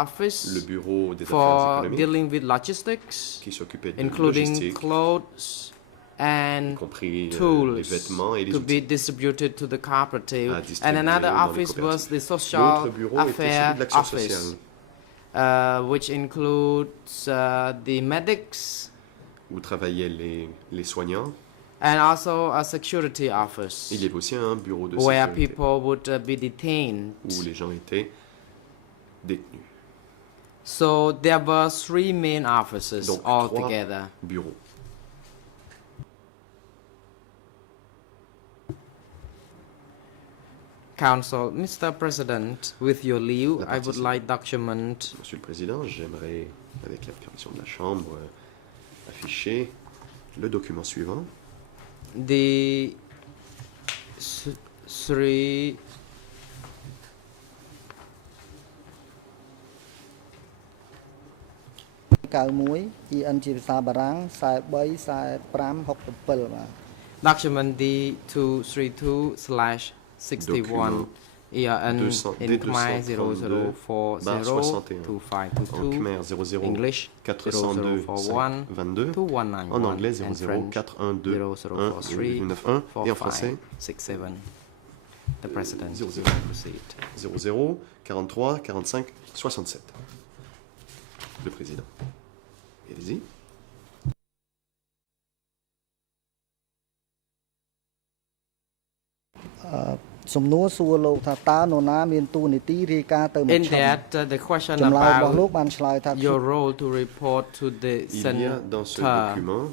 office le bureau des affaires for économiques, dealing with logistics, qui s'occupait de including logistique, clothes y and compris les tools vêtements et les to be outils. distributed to the cooperative. À And distribuer another dans les office was coopératives. the social L'autre bureau était celui affairs de l'action office, sociale, which includes the medics où travaillaient les soignants. and also a security office Il y avait aussi un bureau de where sécurité, people would be detained. où les gens étaient détenus. So there were 3 main offices Donc, 3 altogether. bureaux. Council, Mr. President, with your leave, La I would partie like document Monsieur le Président, j'aimerais, avec la permission de la Chambre, afficher le document suivant. the 3 91 EN ជាភាសាបារាំង43 45 67បាទ document D232/61 ERN in Khmer 00402522 En Khmer 00 English 402 22 2191 en anglais and 00 French 412 1 et en français 67. The President 00. will proceed. 00 43 45 67. Le Président. Allez-y. សំណួរសួរលោកថាតើនរណាមានតួនាទីរាយការណ៍ទៅម In ជ្ឈិម that, the question ចម្លើយរបស់លោក about បានឆ្លើយថា your role to report to the Il y a dans ce center, document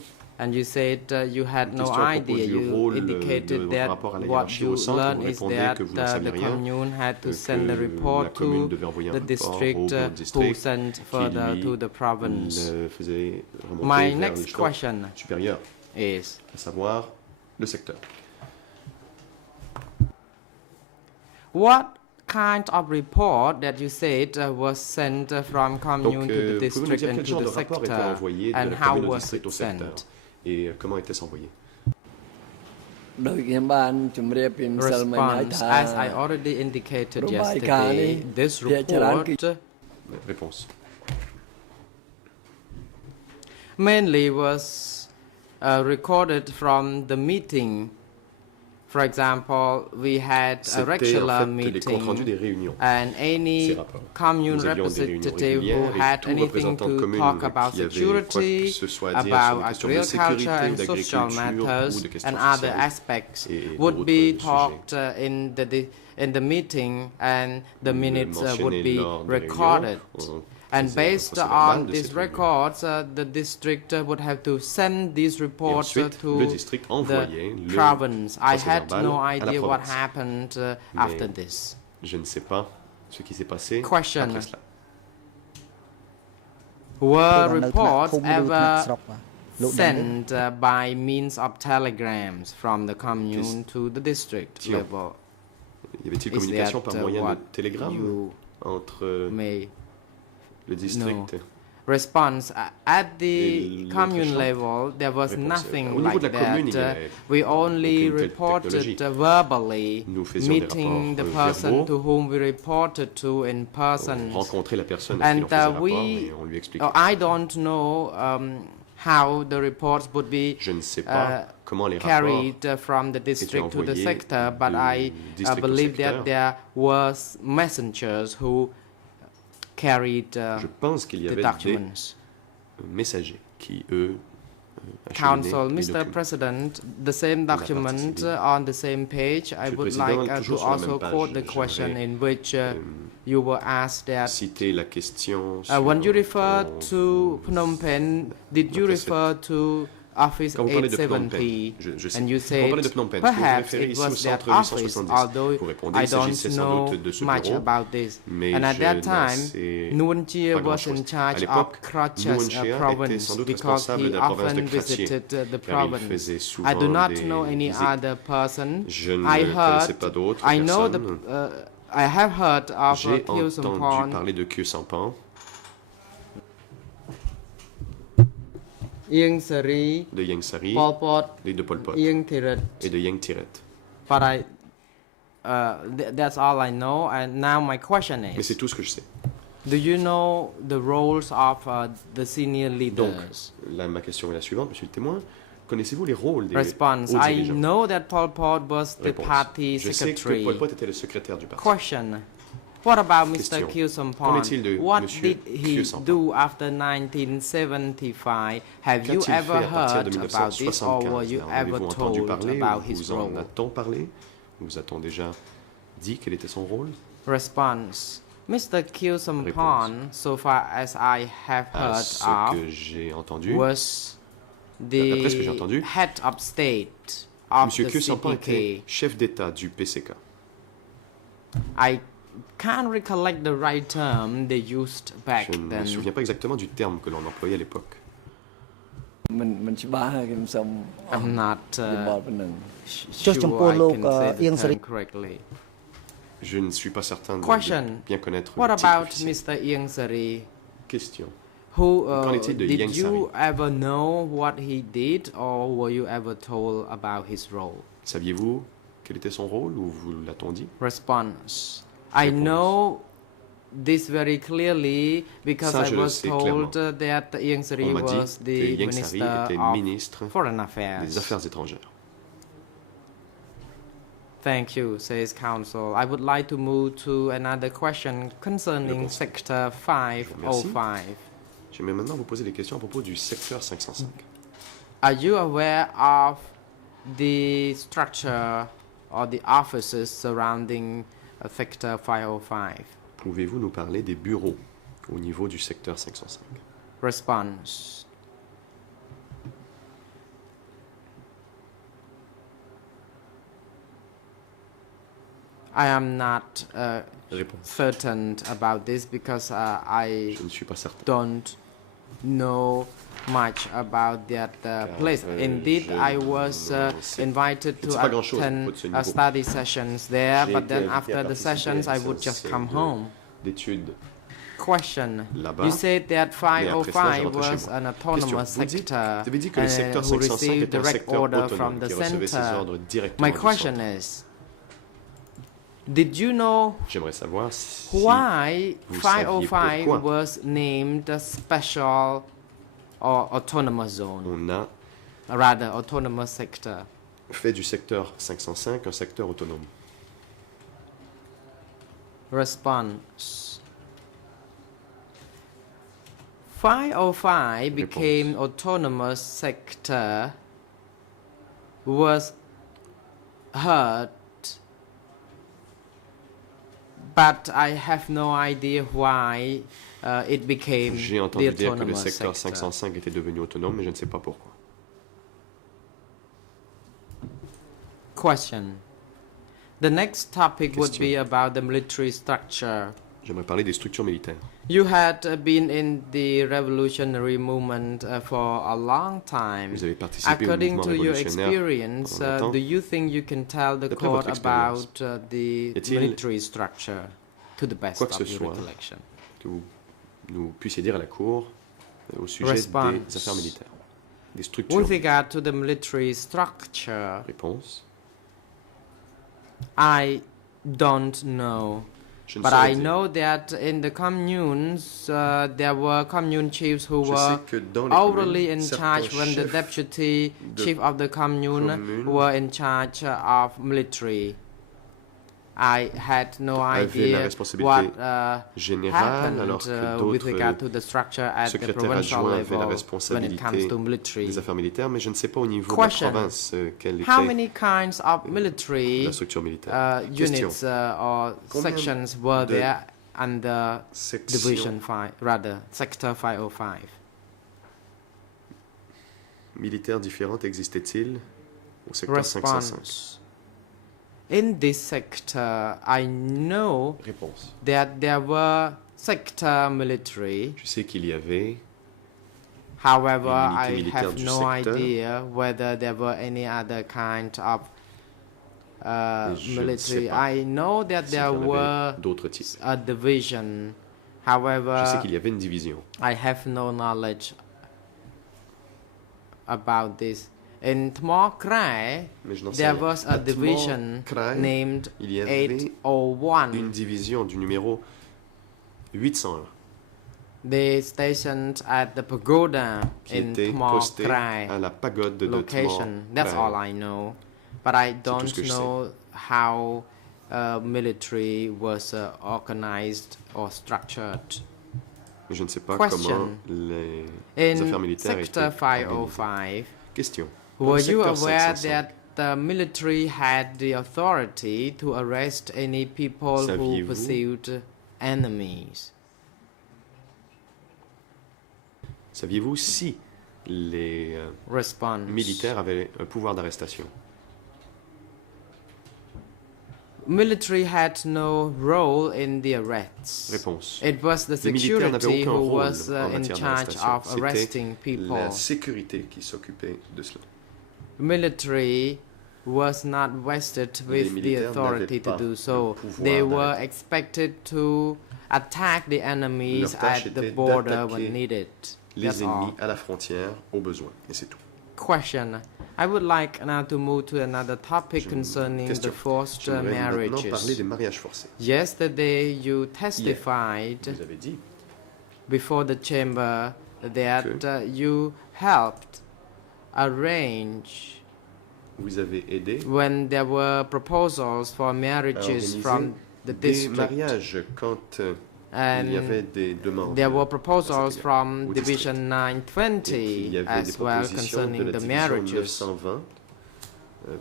and you said you had no question à propos idea. du You rôle indicated de that rapport à la what hiérarchie you au centre. learned Vous is répondez that que vous ne saviez the rien, commune had to que send a la report commune to devait envoyer un the rapport district au who district sent qui, further lui, to the province. le faisait remonter My vers next l'échelon question supérieur, is, à savoir le secteur. what kind of report that you said was sent from Donc, commune to the pouvez-vous nous district dire and quel to genre the de rapport était sector, envoyé de and la how commune au was district it au secteur sent? et comment était-ce envoyé? ដោយខ្ញុំបានជម្រាបពីម្សិលមិញហើយ Response, ថា as I already indicated របាយការណ៍នេះ yesterday, this ភាគច្រើនគឺ report Réponse. mainly was recorded from the meeting. For example, we had a C'était en regular fait les comptes rendus meeting des réunions. and any Ces rapports. commune Nous avions des réunions representative who régulières et had tout anything représentant de to commune talk about qui avait quoi que security, ce soit à dire sur about des questions de sécurité agriculture ou and social d'agriculture matters ou de questions and other sociales aspects et would d'autres be sujets. talked in the meeting, and the Le minutes would mentionner be lors des recorded. réunions, And faisait un based procès-verbal on de these cette réunion. records, the district would have to send these Et reports ensuite, to le district the envoyait le province. I had procès-verbal no à la idea what province. happened Mais after this. Je ne sais pas ce qui s'est passé Question. après cela. Were នៅថ្នាក់ reports ភូមិឬថ្នាក់ ever ស្រុកបាទលោកដឹងទេ sent by means of telegrams from the commune to the district Question. level? Y avait-il Is communication that, par moyen de what télégramme you entre May le district response at the Et commune l'autre level there was Réponse. nothing Au niveau like de la commune, il y that. avait We only aucune telle reported technologie. verbally, Nous faisions des meeting the rapports person verbaux. to whom we reported to in person. On rencontrait la personne à qui And l'on faisait rapport we et on lui expliquait. I don't know how the reports would be Je ne sais pas comment les rapports carried from the district to the envoyés sector, but du I district au believe that secteur. there was messengers who carried Je pense qu'il y the avait des documents. messagers qui, eux, Council, acheminé les Mr. documents. President, the same La document partie civile. on the same page. I Monsieur le would Président, like to toujours sur la also même page, quote the question j'aimerais, in which you were asked that Citer la question when you sur- refer quand to vous- Phnom Penh, did you Après refer to Office Quand vous parlez de Phnom 870? Penh, je sais. And you Quand vous parlez de said Phnom Penh, est-ce que vous perhaps référez it ici au was that centre office, 870? although Vous répondez, I il don't s'agissait sans know doute de ce much bureau, about this. mais And at je that n'en time, sais Nuon Chea pas was in grand-chose. charge À of l'époque, Crutches Nuon Chea était province sans doute because responsable he de la province de often Kratie, visited the car il province. faisait I souvent do not des know any visites. other person. Je ne I connaissais heard, pas d'autres I know the, personnes. I have heard of J'ai Khieu entendu Samphan, parler de Khieu Samphan, Ieng Sari, de Yang Sari Pol Pot, et de Pol Pot Ieng Thiret. et de Yang Thiret. But that's all I know. And now my question Mais is, c'est tout ce que je sais. Do you know the roles of the senior Donc, leaders? là, ma question est la suivante, monsieur le témoin. Connaissez-vous les rôles des Response. hauts I dirigeants? know that Pol Pot was the Réponse. party Je sais que secretary. Pol Pot était le secrétaire du parti. Question. What about Mr. Question. Khieu Qu'en Samphan? est-il de What Monsieur did he Khieu Samphan? do after 1975? Have you Qu'a-t-il ever fait à partir de heard about this or were 1975? you En ever avez-vous entendu told parler about ou his vous en role? a-t-on parlé? Vous a-t-on déjà dit quel était son rôle? Response. Mr. Khieu Samphan, so far as I have À heard ce of, que j'ai entendu, was D'après ce que j'ai entendu, the head of state of Monsieur the Khieu Samphan était CPK. chef d'État du PCK. I can't recollect the right term they used back Je ne me then. souviens pas exactement du terme que l'on employait à l'époque. មិនច្បាស់ខ្ញុំសូម I'm not យោបល់ប៉ុណ្ណឹង sureចំពោះ I លោក can say អៀង the សារី term correctly. Je ne suis pas certain de Question. bien connaître What le titre about officiel. Mr. Ieng Sari? Question. Who Qu'en est-il de did Ieng you Sari? ever know what he did or were you ever told about his role? Saviez-vous quel était son rôle ou vous l'a-t-on dit? Response. I Réponse. know this very clearly because Ça, I je le was sais told that Ieng Sari On m'a dit was que the Ieng Sari Minister était of ministre Foreign des Affairs. Affaires étrangères. Thank you, says counsel. I would like to move to another question concerning Réponse. sector 505. J'aimerais maintenant vous poser des questions à propos du secteur 505. Are you aware of the structure or the offices surrounding sector 505? Pouvez-vous nous parler des bureaux au niveau du secteur 505? Response. I am not Réponse. certain about this because I Je ne suis pas certain. don't know much about that place. Indeed, je I was ne sais- invited je ne sais to pas grand-chose à attend propos de ce niveau. study sessions there, J'ai but été then invité à after the participer à sessions, I une would just séance come de- home. d'études Question. là-bas. You said that après cela, je 505 rentrais chez was moi. an autonomous Question. sector Vous avez dit que le secteur who 505 received était un direct secteur order from autonome the qui recevait ses center. ordres directement My du question centre. is, did you know J'aimerais savoir si why vous saviez 505 pourquoi was named a special or autonomous zone, on a rather autonomous sector? fait du secteur 505 un secteur autonome. Response. 505 became autonomous sector was heard, but I have no idea why it became J'ai the entendu dire que le autonomous secteur sector. 505 était devenu autonome, mais je ne sais pas pourquoi. Question. The next topic would Question. be about the military structure. J'aimerais parler des structures militaires. You had been in the revolutionary movement for a long time. Vous avez participé au According mouvement to your révolutionnaire experience, pendant longtemps. do you think you can tell the D'après court votre expérience, about the y a-t-il military structure to the best quoi que of ce your soit recollection? que vous nous puissiez dire à la Cour au sujet Response. des affaires militaires, des structures. With regard to the military structure, Réponse. I don't know. Je ne But saurais I dire. know that in the communes, there were commune chiefs who Je were sais que dans les overly communes, in certains charge when the chefs deputy de chief of the commune commune were in charge of military. I had no avaient la idea responsabilité what générale, alors happened que with regard d'autres to the structure at the secrétaires provincial adjoints avaient la level when it responsabilité comes to military. des affaires militaires, mais je ne sais pas au niveau Question. de la province quelle How était many kinds of military la structure militaire. Question. units or Combien sections were de there under Section Division 5, rather, Sector 505? militaires différentes existaient-ils au secteur 505? Response. In this sector, I know Réponse. that there were sector military. Je sais qu'il y avait However, Une unité I militaire have du no secteur. idea whether there were any other kind of Et je ne military. sais pas I know that s'il y there en were avait d'autres types. a division. Je sais However, qu'il y avait une division. I have no knowledge about this. In Tmor Krai, Mais je n'en sais there rien. was a À division Tmor Krai, named il y avait 801. une division du numéro 801 They stationed at the pagoda qui in étaient Tmor postés Krai à la pagode de location. That's all I know. But I tout ce que don't je sais. know how military was organized or structured. Mais je ne sais pas Question. comment les affaires In militaires étaient Sector organisées. 505, Question. Pour were le you secteur aware 505, that the military had the authority to arrest any people who Saviez-vous- pursued enemies? saviez-vous si les Response. militaires avaient un pouvoir d'arrestation? Military had no role in the arrests. Réponse. It was the Les militaires n'avaient security aucun who rôle was en in matière charge d'arrestation. of arresting C'était people. la sécurité qui s'occupait de cela. Military was not vested with the militaires authority n'avaient to pas do le so. pouvoir They were d'arrêter. expected to attack the enemies Leur tâche at the était border d'attaquer when needed. Les That's ennemis all. à la frontière au besoin. Et c'est tout. Question. I would like now to move to another topic concerning the Question. forced J'aimerais maintenant parler marriages. des mariages forcés. Yesterday you testified Vous avez dit before the chamber that you helped arrange vous avez aidé when there were proposals for à marriages organiser from the des district, mariages quand il y avait and des demandes. there were à proposals cet égard, from au district. Division Et puis, il y 920 avait des as well propositions de concerning la the division marriages. 920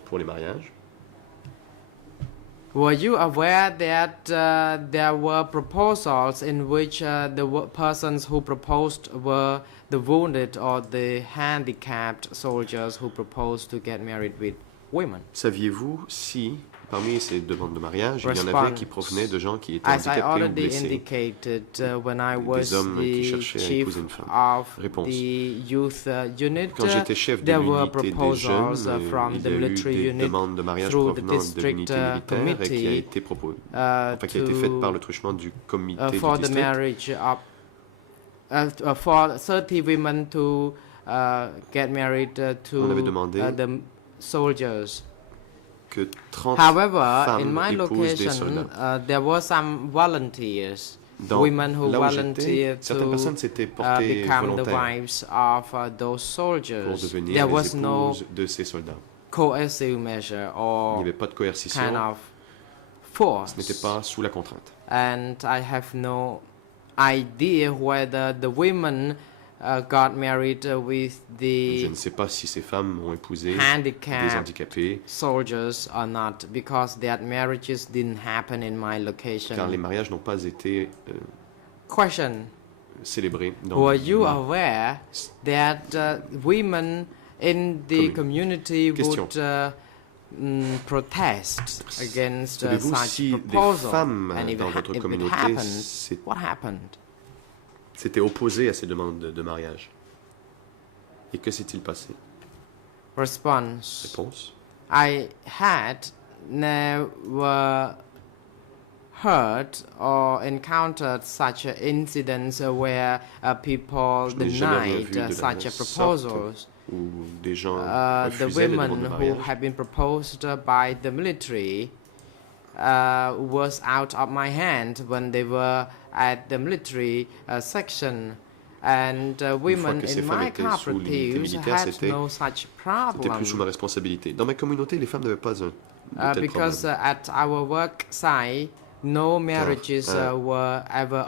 pour les mariages. Were you aware that there were proposals in which persons who proposed were the wounded or the handicapped soldiers who proposed to get married with women? Saviez-vous si, parmi ces demandes de mariage, il y en avait Response. qui provenaient de gens qui étaient As I handicapés ou already blessés? indicated when I Des was hommes qui the cherchaient à chief épouser une femme. of Réponse. the youth unit, Quand j'étais chef de there were l'unité des proposals jeunes, from il the y a eu military des unit demandes de mariage through the provenant de district l'unité militaire et qui a committee été qui a été faite par le truchement du comité for du the district. marriage of for 30 women to get married On avait to demandé the soldiers. Que 30 However, in femmes my épousent des location, soldats. there were some volunteers, Dans- women who là où j'étais, volunteered certaines personnes to s'étaient portées become the volontaires wives of those pour soldiers. devenir There les was no épouses de ces soldats. coercive measure Il n'y or avait pas de coercition, kind of force. ce n'était pas sous la contrainte. And I have no idea whether the women got married with Je the ne sais pas si ces femmes ont épousé des handicapped handicapés, soldiers or not, because that marriages didn't happen in my car les location. mariages n'ont pas été Question. célébrés dans Were you ma- aware that women in the Commune. community Question. would protest against Savez-vous such si des proposal? femmes And if, dans votre if it communauté happened, what happened? s'étaient opposées à ces demandes de mariage? Et que s'est-il passé? Response. Réponse. I had never heard or encountered such incidents where people Je n'ai jamais rien denied vu de la such sorte. proposals. Où des gens The refusaient les demandes women de who mariage. have been proposed by the military was out of my hand when they were at the military section. And women que ces in femmes my étaient sous l'unité cooperatives militaire, had c'était- no such C'était plus sous ma problem. responsabilité. Dans ma communauté, les femmes n'avaient pas un de tels Because problèmes. at our work site, no marriages were ever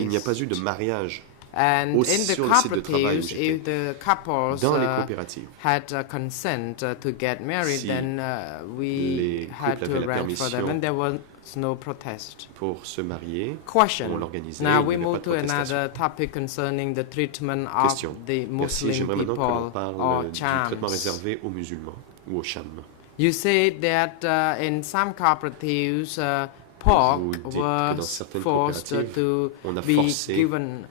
Il n'y a pas organized. eu de mariage And au- in the sur le site de travail où cooperatives, j'étais. if the couples Dans les coopératives. had consent to get married, Si then we les had couples to avaient la arrange for them, permission and there was no protest. Pour se marier, on Question. l'organisait, Now il we n'y avait move pas de to protestation. another topic concerning the treatment of Question. the Merci, Muslim j'aimerais maintenant que l'on people parle or du traitement chams. réservé aux musulmans ou aux chams. You said that in some cooperatives, pork Vous dites que dans was certaines forced coopératives, to on a be forcé given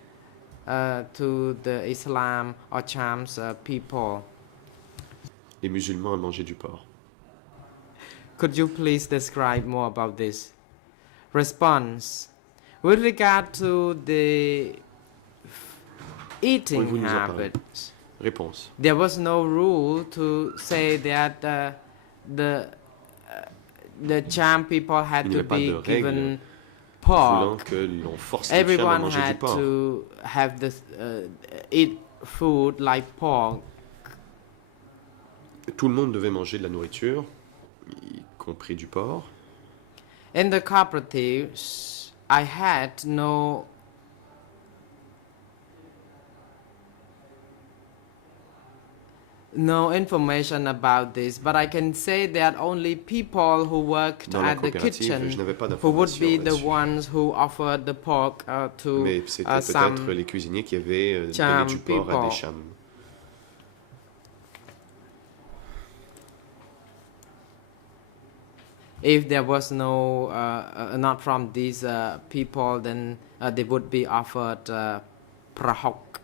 to the Islam or chams people. les musulmans à manger du porc. Could you please describe more about this? Response. With regard to the Pouvez-vous eating nous en parler? habits, Réponse. there was no rule to say that the cham people had Il n'y to avait pas be de règle given voulant pork, que l'on force les chiens à everyone manger du had porc. to have this eat food like pork. Tout le monde devait manger de la nourriture, y compris du porc. In the cooperatives, I had no information about this, but I can say that only people who worked Dans la at the coopérative, kitchen je n'avais pas who would d'informations be the là-dessus. ones who offered the pork to Mais c'était some peut-être les cuisiniers qui avaient donné cham du porc à people. des chams. If there was no not from these people, then they would be offered prahok.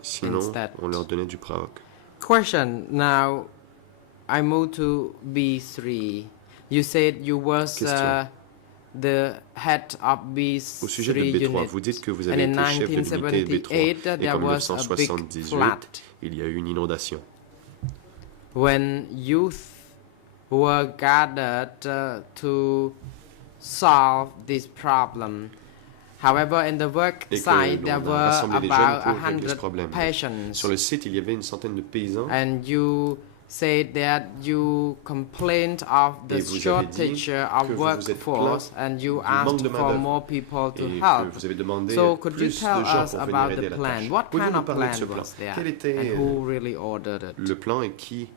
Sinon, Instead. on leur donnait du praoc. Question. Now, I move to B3. You said you was Question. the head of B3 Au sujet de B3, vous dites que vous avez and in été chef de l'unité B3 1978, et there qu'en was a big 1978, flood. il y a eu une inondation. When youth were gathered to solve this problem. However, in the work Et que site, there l'on a were rassemblé les jeunes about pour régler ce 100 problème. patients. Sur le site, il y avait une centaine de paysans And you said that you complained of the Et vous avez shortage dit of que vous vous êtes workforce plaint and you du manque asked de for main-d'œuvre more people to et help. que vous avez demandé So could you plus tell de gens us pour about venir aider the à la plan? tâche. What Pouvez-vous kind nous of parler de plan ce plan? was there? Quel était And who really ordered it? le plan et qui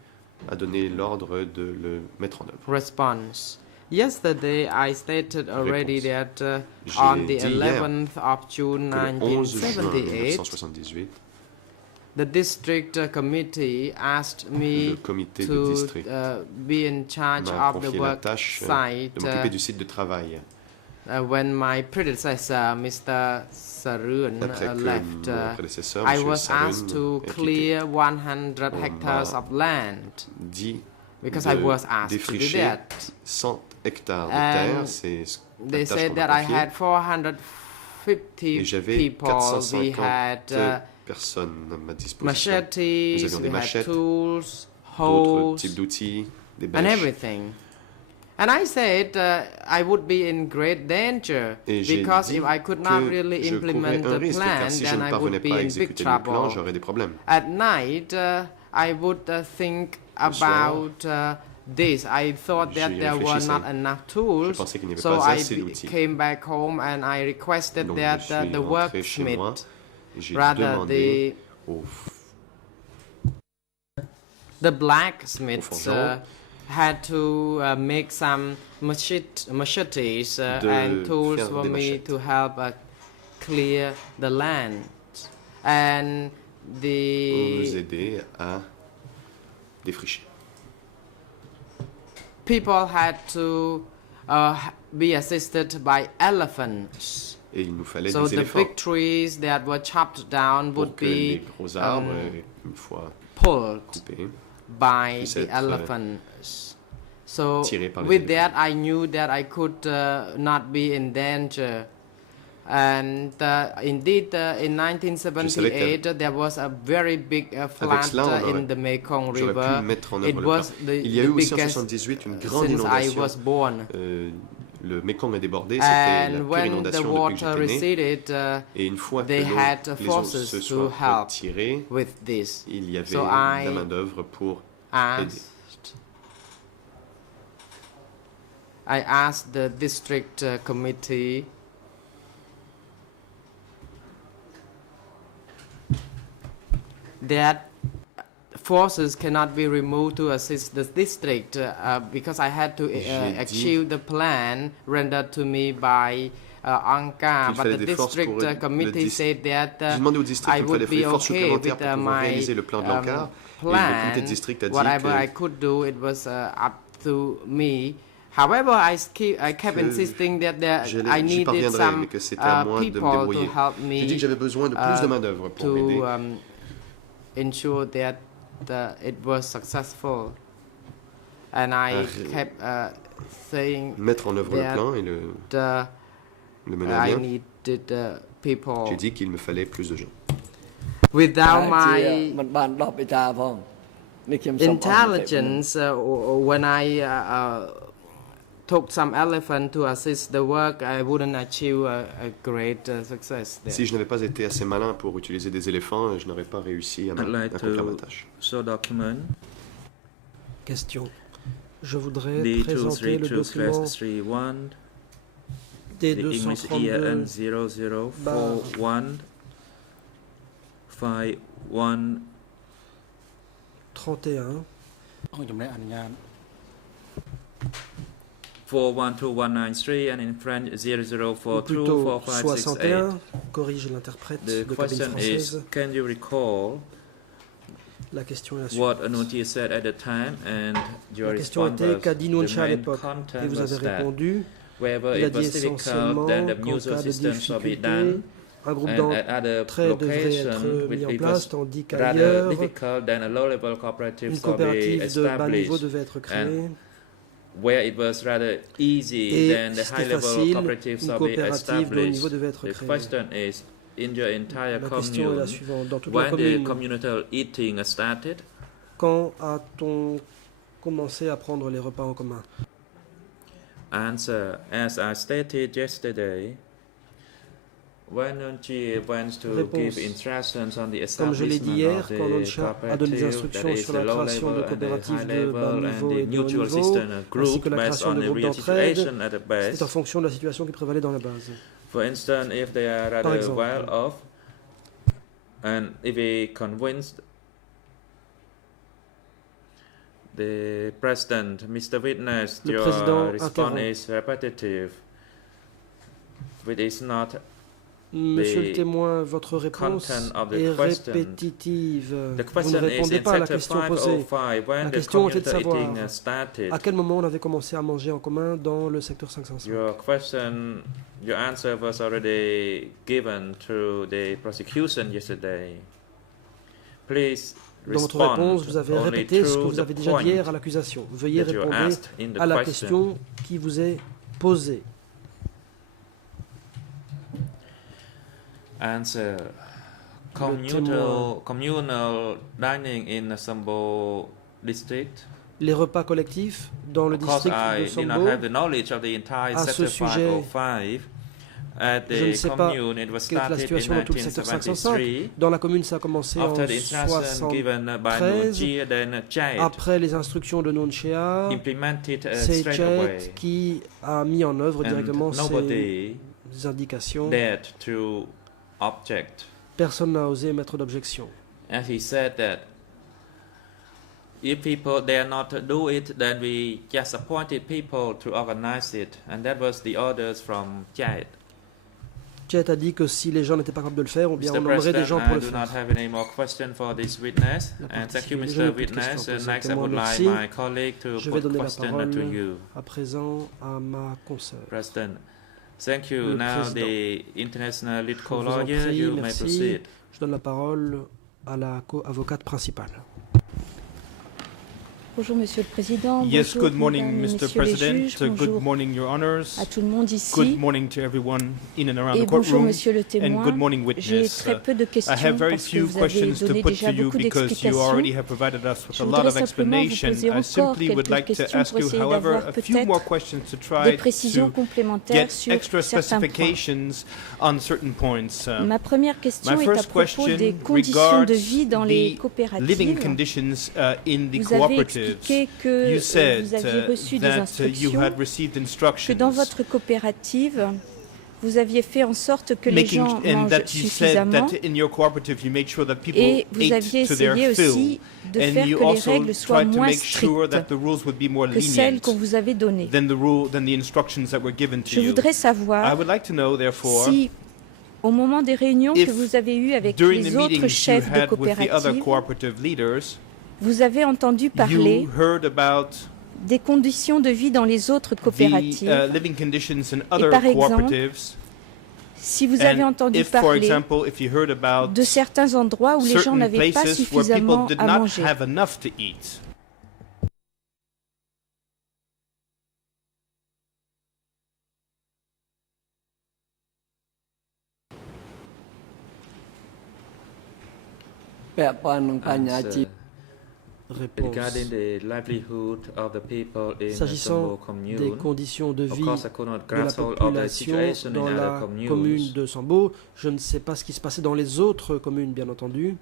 a donné l'ordre de le mettre en œuvre? Response. Yesterday, I stated already Réponse. that J'ai on the dit hier 11th of June que le 11 juin 1978, 1978, the district committee asked me le comité de to district be in charge m'a of the confié la work tâche site de m'occuper du site de travail. when my predecessor, Mr. Sarun, Après que left. mon prédécesseur, I M. was asked Sarun, to ait quitté, clear 100 On hectares m'a of land dit because I de was asked to do défricher that. 100 hectares de And terre, c'est They la tâche said qu'on m'a that I confiée. had 450 Et j'avais people. We 450 had personnes à ma disposition. machetes, Nous avions we des had machettes, tools, d'autres hoes, types d'outils, des and bêches. everything. And I said I would be in great danger Et j'ai because dit if I could not que really je implement courais un the risque, plan, car si je then ne I parvenais would be pas à in big exécuter le plan, trouble. j'aurais des problèmes. At night, I would think about this. I thought that J'y there were réfléchissais. not enough tools, Je pensais qu'il n'y avait so pas I assez d'outils. came back home and I requested Donc that je suis the rentré chez moi worksmith, et j'ai rather demandé au the blacksmiths, forgeron had to make some machetes de and tools faire for des me machettes. to help clear the land. And pour nous the aider à défricher. people had to be assisted by elephants. Et il nous fallait So des the éléphants big trees that were chopped down pour would que les be gros arbres, une fois pulled coupés, by puissent the être, elephants. So tirés par les with éléphants. that, I knew that I could not be in danger. And indeed, in 1978, there was a very big flood cela, on aurait- in the Mekong j'aurais pu River. mettre en It œuvre le was plan. the, Il y a the eu aussi en biggest 78 une grande since I inondation. was born. Le Mekong a débordé, c'était la And pire when the inondation depuis que water j'étais né. receded Et une fois que they had les eaux forces se to sont help retirées, with this, il y avait So de I la main-d'œuvre pour asked I asked the district committee that forces cannot be removed to assist the district because I had to J'ai achieve the plan rendered to me by Anka, qu'il but fallait the des forces pour district le committee said that J'ai demandé au district I qu'il fallait would des be forces okay supplémentaires with pour pouvoir my réaliser le plan de l'ANCAR. Et le comité de district a dit whatever I que could do, it was up to me. However, I kept Que insisting that I j'y needed parviendrai, some mais que c'était à moi de me people to débrouiller. help J'ai dit me que j'avais besoin de plus de main-d'œuvre pour m'aider. to ensure that it was successful. And I kept saying Mettre en œuvre le that plan et le mener à I bien. needed people. J'ai dit qu'il me fallait plus de gens. Without ជា my មិនបាន10បេតាផងនេះខ្ញុំសូមអរគុណ intelligence, when I took some elephant to assist the work, I wouldn't achieve a great success there. Si je n'avais pas été assez malin pour utiliser des éléphants, je n'aurais pas réussi à I'd like accomplir ma to tâche. show document Question. Je voudrais présenter le document D23/31, the English EAN D232 004151 31 អង្គជំនះអនុញ្ញាត 412193 and in French ou 0042 plutôt 4568. 61, corrige l'interprète The de cabine question is, française. can you recall La question est la what suivante. Anuti said at the time and your La question response était was, qu'a dit the Nuncha à main l'époque. Et content vous was avez that répondu, wherever il a it dit was difficult, essentiellement then the qu'en mutual cas de systems will be difficulté, done, un groupe and at other d'entraide devrait locations, être which mis en it place, was tandis rather qu'ailleurs, difficult, then a low-level cooperative une shall be coopérative de bas niveau established, devait être créée. where it was rather easy, Et then the c'était high-level facile, cooperatives une shall be coopérative de haut niveau established. devait être The créée. question is, in your entire La question est la commune, suivante. Dans toute la when the commune, communal eating started, quand a-t-on commencé à prendre les repas en commun? answer, as I stated yesterday, when Nunchi wants to Réponse. give instructions on the Comme je l'ai dit hier, establishment of quand the Nuncha a donné des cooperative, instructions that is sur the la low création de level and the coopératives high de bas level niveau and et the de haut mutual niveau, system ainsi group que la based création on de the groupes real d'entraide, situation at the c'est en best. fonction de la situation qui prévalait dans la base. For instance, if they are Par rather exemple. well off, and if we convinced the president, Mr. Witness, Le your président response interrompt. is repetitive, which is not Monsieur le the témoin, votre réponse content of the est question. répétitive. The Vous ne question is répondez in pas à la sector question posée. 505, when La the question était de communal savoir eating started. à quel moment on avait commencé à manger en commun dans le secteur 505. Your answer was already given through the prosecution yesterday. Please Dans votre respond réponse, vous avez only répété ce que through vous the avez déjà dit hier à point l'accusation. Veuillez that you répondre asked in the à la question. question qui vous est posée. Answer. témoin. Communal dining in Sambo district. Les repas collectifs dans le Of course, district I de did not Sombo, have the knowledge of the entire À ce sector sujet, 505. At je ne the sais pas commune, it was quelle est la started situation in dans tout le secteur 505. 1973. Dans la commune, ça a commencé en After the instruction given by 73. Nunchi, then Chait Après les instructions de Nunchea, implemented c'est straight Chet away. qui a mis en œuvre And directement nobody ces indications. dared to object. Personne n'a osé mettre d'objection. And he said that if people dare not do it, then we just appointed people to organize it. And that was the orders from Chait. Chet a dit que si les gens n'étaient pas capables de le faire, ou bien Mr. on nommerait des President, gens pour I le do not faire. have any more questions for this witness. La And partie thank you, civile, je n'ai Mr. plus de Witness. questions And next, I présentement. would like Merci. my colleague to Je vais put donner la question parole to you. à présent à ma consoeur. President, thank you. Le Now président. the international lead Je vous en co-lawyer, prie, you may merci. proceed. Je donne la parole à la co-avocate principale. Bonjour Monsieur le Président. Yes, bonjour, good morning, mesdames et Mr. messieurs les President. juges, bonjour Good morning, Your Honors. à tout le monde Good ici morning to everyone in and around et the bonjour courtroom. Monsieur le And témoin. good morning, J'ai witness. très peu de questions I have very parce que few vous avez questions to donné put déjà to you beaucoup because you d'explications. already have provided us with Je a lot voudrais of simplement vous explanation. poser I encore simply would quelques like to questions ask pour you, essayer however, d'avoir a few peut-être more questions to des try précisions to complémentaires get sur extra certains points. specifications on certain points. Ma première question My est à first propos question des conditions de regards vie dans les the coopératives. living conditions in the Vous avez cooperatives. expliqué que You said vous aviez reçu des that you instructions, had received que instructions. dans votre coopérative, vous aviez fait en sorte que les gens and mangent that you said suffisamment that in your cooperative you make sure that people et vous ate aviez to their essayé fill, aussi de and faire you que les also règles soient tried to moins make sure that strictes the rules would be more que celles lenient qu'on vous avait données. than the instructions that were given to Je you. voudrais I savoir would like to know, therefore, si, au moment des réunions if que vous avez eues avec during les the autres meetings you chefs de had with the other coopératives, cooperative leaders, vous avez entendu parler you heard about des conditions de vie dans les autres the coopératives. living conditions in other par exemple, cooperatives. Si vous avez And entendu if, for parler example, if you heard about de certains endroits où les gens certain n'avaient pas places where suffisamment people did à not manger. have enough to eat. Pek ព័ន្ធនឹងបញ្ហាជីវ Answer. Regarding the livelihood of the people in S'agissant Sambo des commune, conditions de of vie course I could not de la grasp all of the population situation dans in la other commune communes. de Sambo, je ne sais pas ce qui se passait dans les autres communes, bien entendu.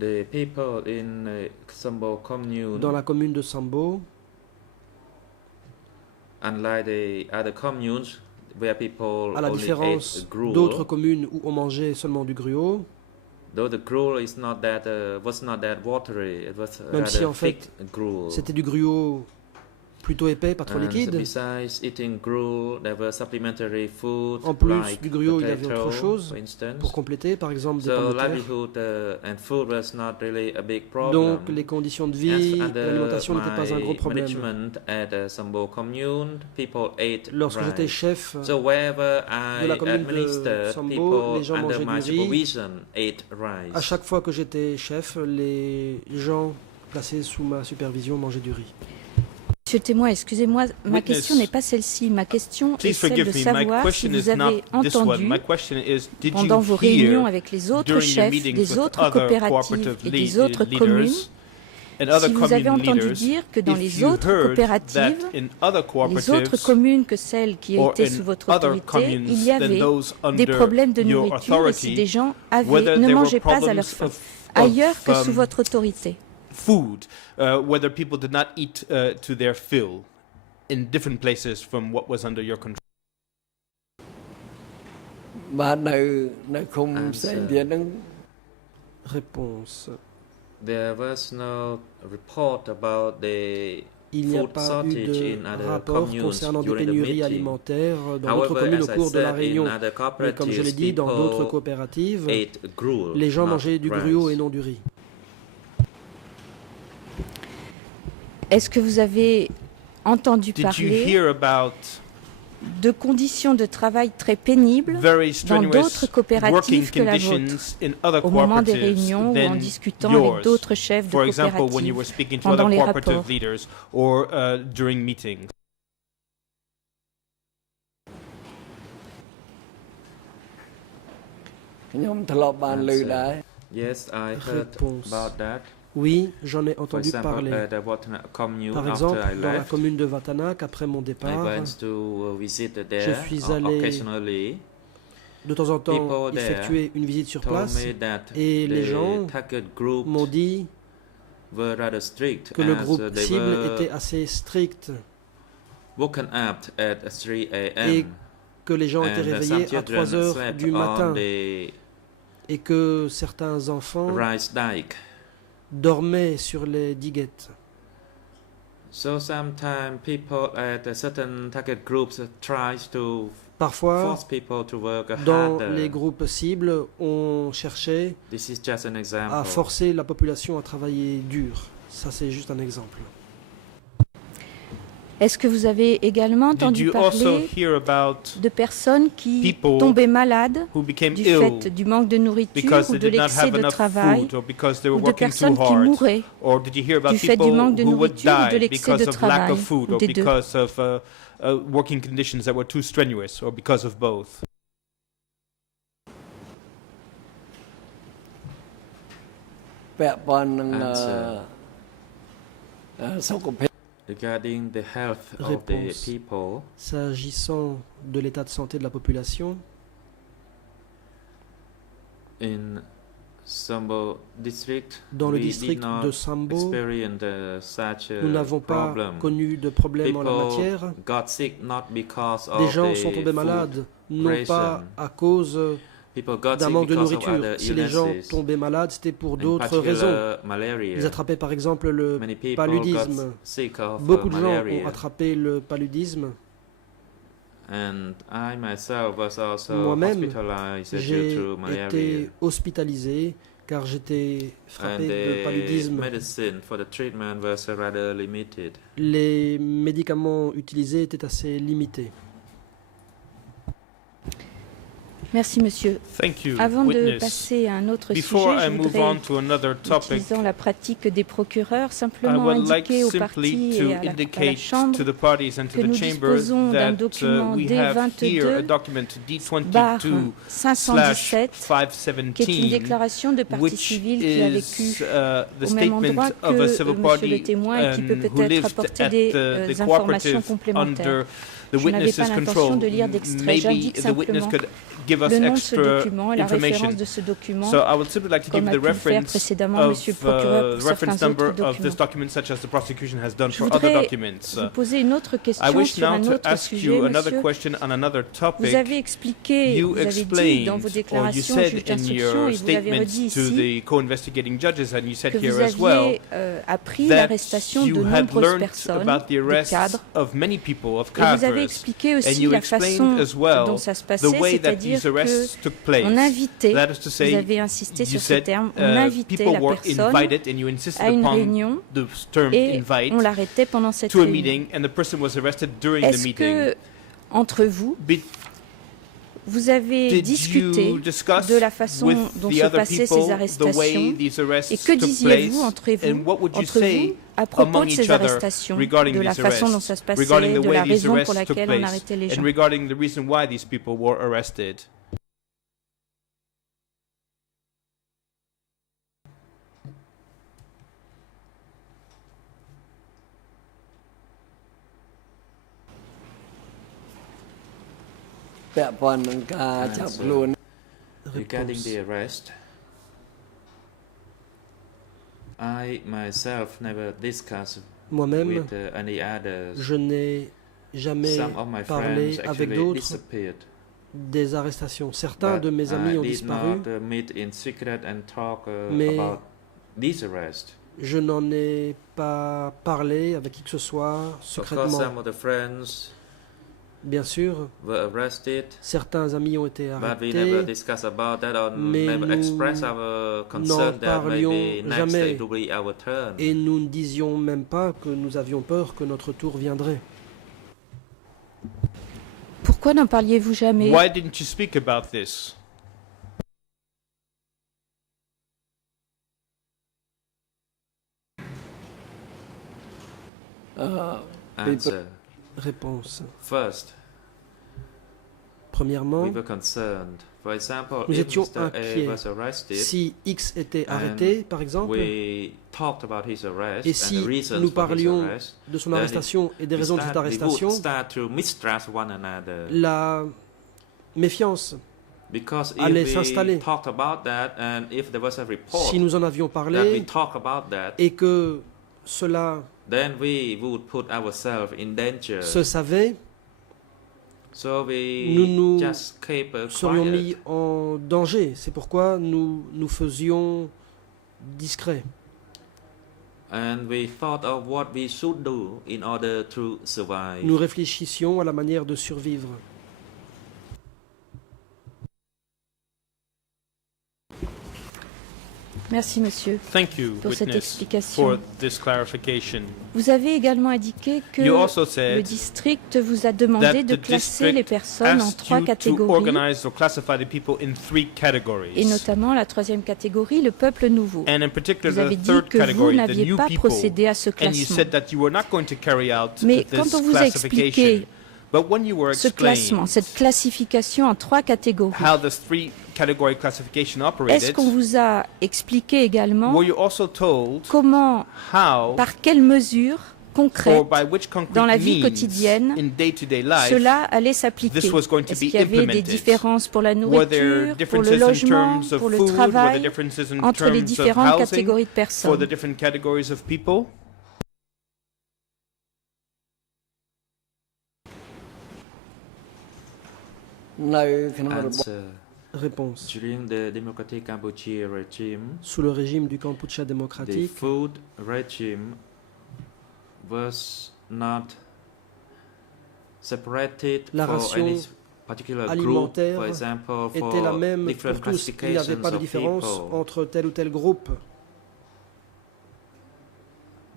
The people in Sambo commune, Dans la commune de Sambo, unlike the other communes where people à la only différence ate gruel, d'autres communes où on mangeait seulement du gruau, though the gruel is not that was not that watery, it was Même si, rather en fait, thick gruel. c'était du gruau plutôt épais, pas trop And liquide. besides eating gruel, there were supplementary food En plus like du gruau, il y avait potato, autre chose for instance. pour compléter, par exemple des So pommes de terre. livelihood and food was not really a big problem. Donc les conditions de vie, As under l'alimentation n'était pas un gros my problème. management at Sambo commune, people ate Lorsque j'étais rice. chef So wherever de la I commune de administered, Sambo, people les gens under mangeaient my du riz. supervision ate rice. à chaque fois que j'étais chef, les gens placés sous ma supervision mangeaient du riz. Monsieur le témoin, excusez-moi, ma Witness, question n'est pas celle-ci. Ma question est Please celle de forgive me. My savoir si question is vous not avez this one. entendu My question is, did pendant you vos réunions hear avec les autres during your chefs meetings des with autres other coopératives cooperative et des autres leaders communes, and other si vous avez commune entendu leaders, dire que dans if les you autres heard coopératives, that in other les autres cooperatives communes que celles qui or étaient in sous votre other autorité, communes il y than avait those des under problèmes de your nourriture et si authority, des gens whether ne there were mangeaient pas à leur problems faim, of ailleurs que sous um, votre autorité. food, whether people did not eat to their fill in different places from what was under your control. បាទនៅឃុំផ្សេងទៀតហ្នឹង Réponse. There was no report about the Il n'y a food pas eu shortage de in other rapport communes concernant des during the pénuries meeting. alimentaires dans d'autres However, communes au as I cours de la said, réunion. in other Mais comme je l'ai dit, dans people d'autres coopératives, ate gruel, les gens not mangeaient du rice. gruau et non du riz. Est-ce que vous avez entendu Did you parler hear about de conditions de travail très pénibles very dans d'autres strenuous coopératives working que la vôtre, conditions in other au moment des cooperatives réunions ou en than discutant yours? avec d'autres chefs de For example, when you coopératives were speaking to pendant other les cooperative rapports. leaders or during meetings.ខ្ញុំធ្លាប់បានឮដែរ Yes, I heard Réponse. about that. Oui, j'en ai For entendu example, parler. the Watanak commune, Par after exemple, I dans la left, commune de Vatanak, après mon I départ, went to visit there suis allé occasionally. de temps en temps People there effectuer une visite sur Told place me that et les gens the target group m'ont dit were rather strict que le as groupe they cible were était assez strict woken up at 3 et a.m. que les gens étaient and réveillés some à 3 children heures slept du on matin the et que certains enfants rice dike. dormaient sur les diguettes. So sometimes people at a certain target groups tries to Parfois, force people to work dans harder. les groupes cibles, on cherchait This is just an example. à forcer la population à travailler dur. Ça, c'est juste un exemple. Est-ce que vous avez également Did entendu you also parler hear about de personnes qui people tombaient malades who became du ill fait du manque de nourriture because ou they de did not l'excès have de enough travail food or because they were ou de working too personnes qui hard? mouraient Or did you hear about du fait du people manque de who would nourriture ou de die l'excès because de of lack travail, of food ou or des deux? because of working conditions that were too strenuous or because of both? ពាក់ព័ន្ធនឹង Answer. សុខភាព Regarding the health of the Réponse. people, S'agissant de l'état de santé de la population, in Sambo district, dans le we district did not de Sambo, experience such a nous n'avons pas problem. connu de problème en la People matière. got sick not because of Des gens the sont tombés food malades, non pas ration. à cause People got d'un sick manque de because of nourriture. other Si les gens illnesses, tombaient malades, c'était pour in d'autres raisons. particular malaria. Ils attrapaient par exemple le Many people paludisme. got sick of Beaucoup de gens malaria. ont attrapé le paludisme. And I myself was also Moi-même, hospitalized J'ai due to malaria. été hospitalisé car j'étais And frappé de the paludisme. medicine for the treatment was rather limited. Les médicaments utilisés étaient assez limités. Merci, monsieur. Thank you. Avant de Witness. passer à un autre Before sujet, I je move on voudrais, to another topic, utilisant la pratique des procureurs, I simplement would like indiquer aux simply partis to et à la indicate Chambre to the parties and to que the nous chamber disposons d'un that document we have here a D22 document barre D22/517, 517, qui est une déclaration de parti which civil qui a is vécu the au même statement endroit of a que civil monsieur party le témoin et qui peut who peut-être lived apporter at des the informations cooperative complémentaires. under the Je n'avais witness's pas l'intention control. de lire d'extrait. Maybe J'indique the witness simplement could give us le nom de ce extra document et la information. référence de ce document, So I would simply like to give comme you a the pu le faire reference précédemment monsieur le procureur pour reference certains autres number of this documents. document, such as the prosecution has done Je for other voudrais documents. vous poser une autre I question wish sur now un to autre ask sujet, you another monsieur. question on another topic. Vous avez expliqué, You vous avez dit explained, dans vos or you déclarations au said juge in d'instruction, your et vous l'avez statements redit to ici, the co-investigating judges, and you said que here vous as well, aviez appris that l'arrestation de you had nombreuses learned personnes, about the des arrests cadres, of many people, of et vous avez cadres, expliqué and aussi you la explained façon as well dont ça se the passait, way that c'est-à-dire these arrests took qu'on place. invitait, That is to vous say, avez insisté you sur ce said terme, on invitait people la were personne invited, and you insisted à une upon réunion the term et invite on l'arrêtait pendant cette to a réunion. meeting, and the person was arrested during the Est-ce meeting. que, entre vous, Be- vous avez Did discuté you discuss de la façon with dont the se other passaient people ces the way arrestations these arrests et que took disiez-vous place, and what would you entre say vous à propos among de each ces other arrestations, regarding de la these façon dont arrests, ça se passait, regarding the de way la these raison pour arrests took laquelle on place, arrêtait les gens? and regarding the reason why these people were arrested? Regarding Réponse. the arrest, I myself never discussed Moi-même, with any others. je n'ai jamais Some of my parlé friends avec actually d'autres disappeared. des arrestations. Certains de mes amis I ont did disparu. not meet in secret and talk Mais about this arrest. je n'en ai pas parlé avec qui que ce soit Of course, secrètement. some of the friends Bien sûr, were arrested, certains amis ont été but we never arrêtés, discussed about that or mais never nous expressed our concern that parlions maybe next jamais. it will be our turn. et nous ne disions même pas que nous avions peur que notre tour viendrait. Pourquoi n'en parliez-vous jamais? Why didn't you speak about this? Answer. Réponse. First, Premièrement, we were concerned. For example, nous if étions Mr. A inquiets. was arrested, si X était and arrêté, par exemple, we talked about his arrest et and si the reasons nous for his parlions arrest, de son then arrestation et des raisons de cette we would arrestation, start to mistrust one another. la méfiance Because allait if s'installer. we talked about that and if there was a report Si nous en avions that we parlé talk about that, et que cela then we would put ourselves in danger. se savait, So nous we nous just keep serions quiet. mis en danger. C'est pourquoi nous nous faisions discrets. And we thought of what we should do in order to survive. Nous réfléchissions à la manière de survivre. Merci, monsieur. Thank you, Pour cette witness, explication. for this clarification. Vous avez également indiqué que You also le said district vous a demandé that de the classer les district personnes en asked 3 you to catégories, organize or classify the people in 3 categories. et notamment la 3e catégorie, le peuple nouveau. And in particular, Vous avez the dit third que vous category, the n'aviez new pas people. procédé à ce And you classement. said that you were not going to carry out Mais this quand on vous a expliqué classification. But when you were ce classement, explained cette classification en 3 catégories, how this 3-category classification est-ce operated, qu'on vous a expliqué également were you also told comment, how par quelles mesures or concrètes by which concrete dans la vie means quotidienne, in day-to-day life cela allait s'appliquer? this was going to Est-ce be qu'il y avait des implemented? différences pour la Were there nourriture, pour le differences in logement, terms of pour le food? Were there travail, differences in entre les terms of différentes housing catégories de for personnes? the different categories of people? Answer. Réponse. During the Democratic Cambodia regime, Sous le régime du Kampuchea the démocratique, food regime was not separated La for ration any particular group. alimentaire For example, était la for même different pour tous. Il n'y avait classifications pas de of différence people. entre tel ou tel groupe.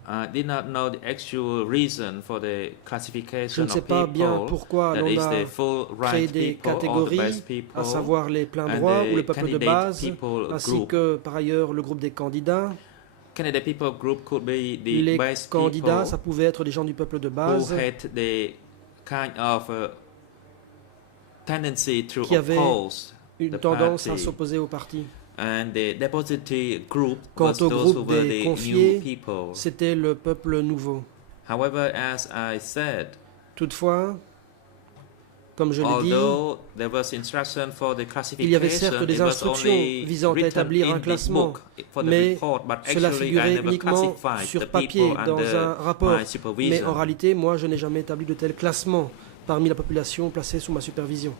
I did not know the actual reason for the Je classification ne sais of pas bien people. pourquoi That l'on is a the full créé right des people or the catégories, best people, à savoir les pleins and droits the ou le peuple de candidate base, people ainsi group. que par ailleurs le groupe des candidats. Candidate people group could be the Les best candidats, ça people pouvait être des gens du peuple de who base had the kind of tendency to qui avaient oppose une the tendance à party. s'opposer au parti. And the depositee group Quant was au those who groupe were des the confiés, new people. c'était le peuple nouveau. However, as I said, Toutefois, comme je l'ai dit, although there was instruction for the il y avait classification, certes des it was instructions only visant à written établir in un the classement, book for the mais report, but cela actually I figurait never uniquement classified sur the papier people dans under un rapport. my Mais supervision. en réalité, moi, je n'ai jamais établi de tel classement parmi la population placée sous ma supervision.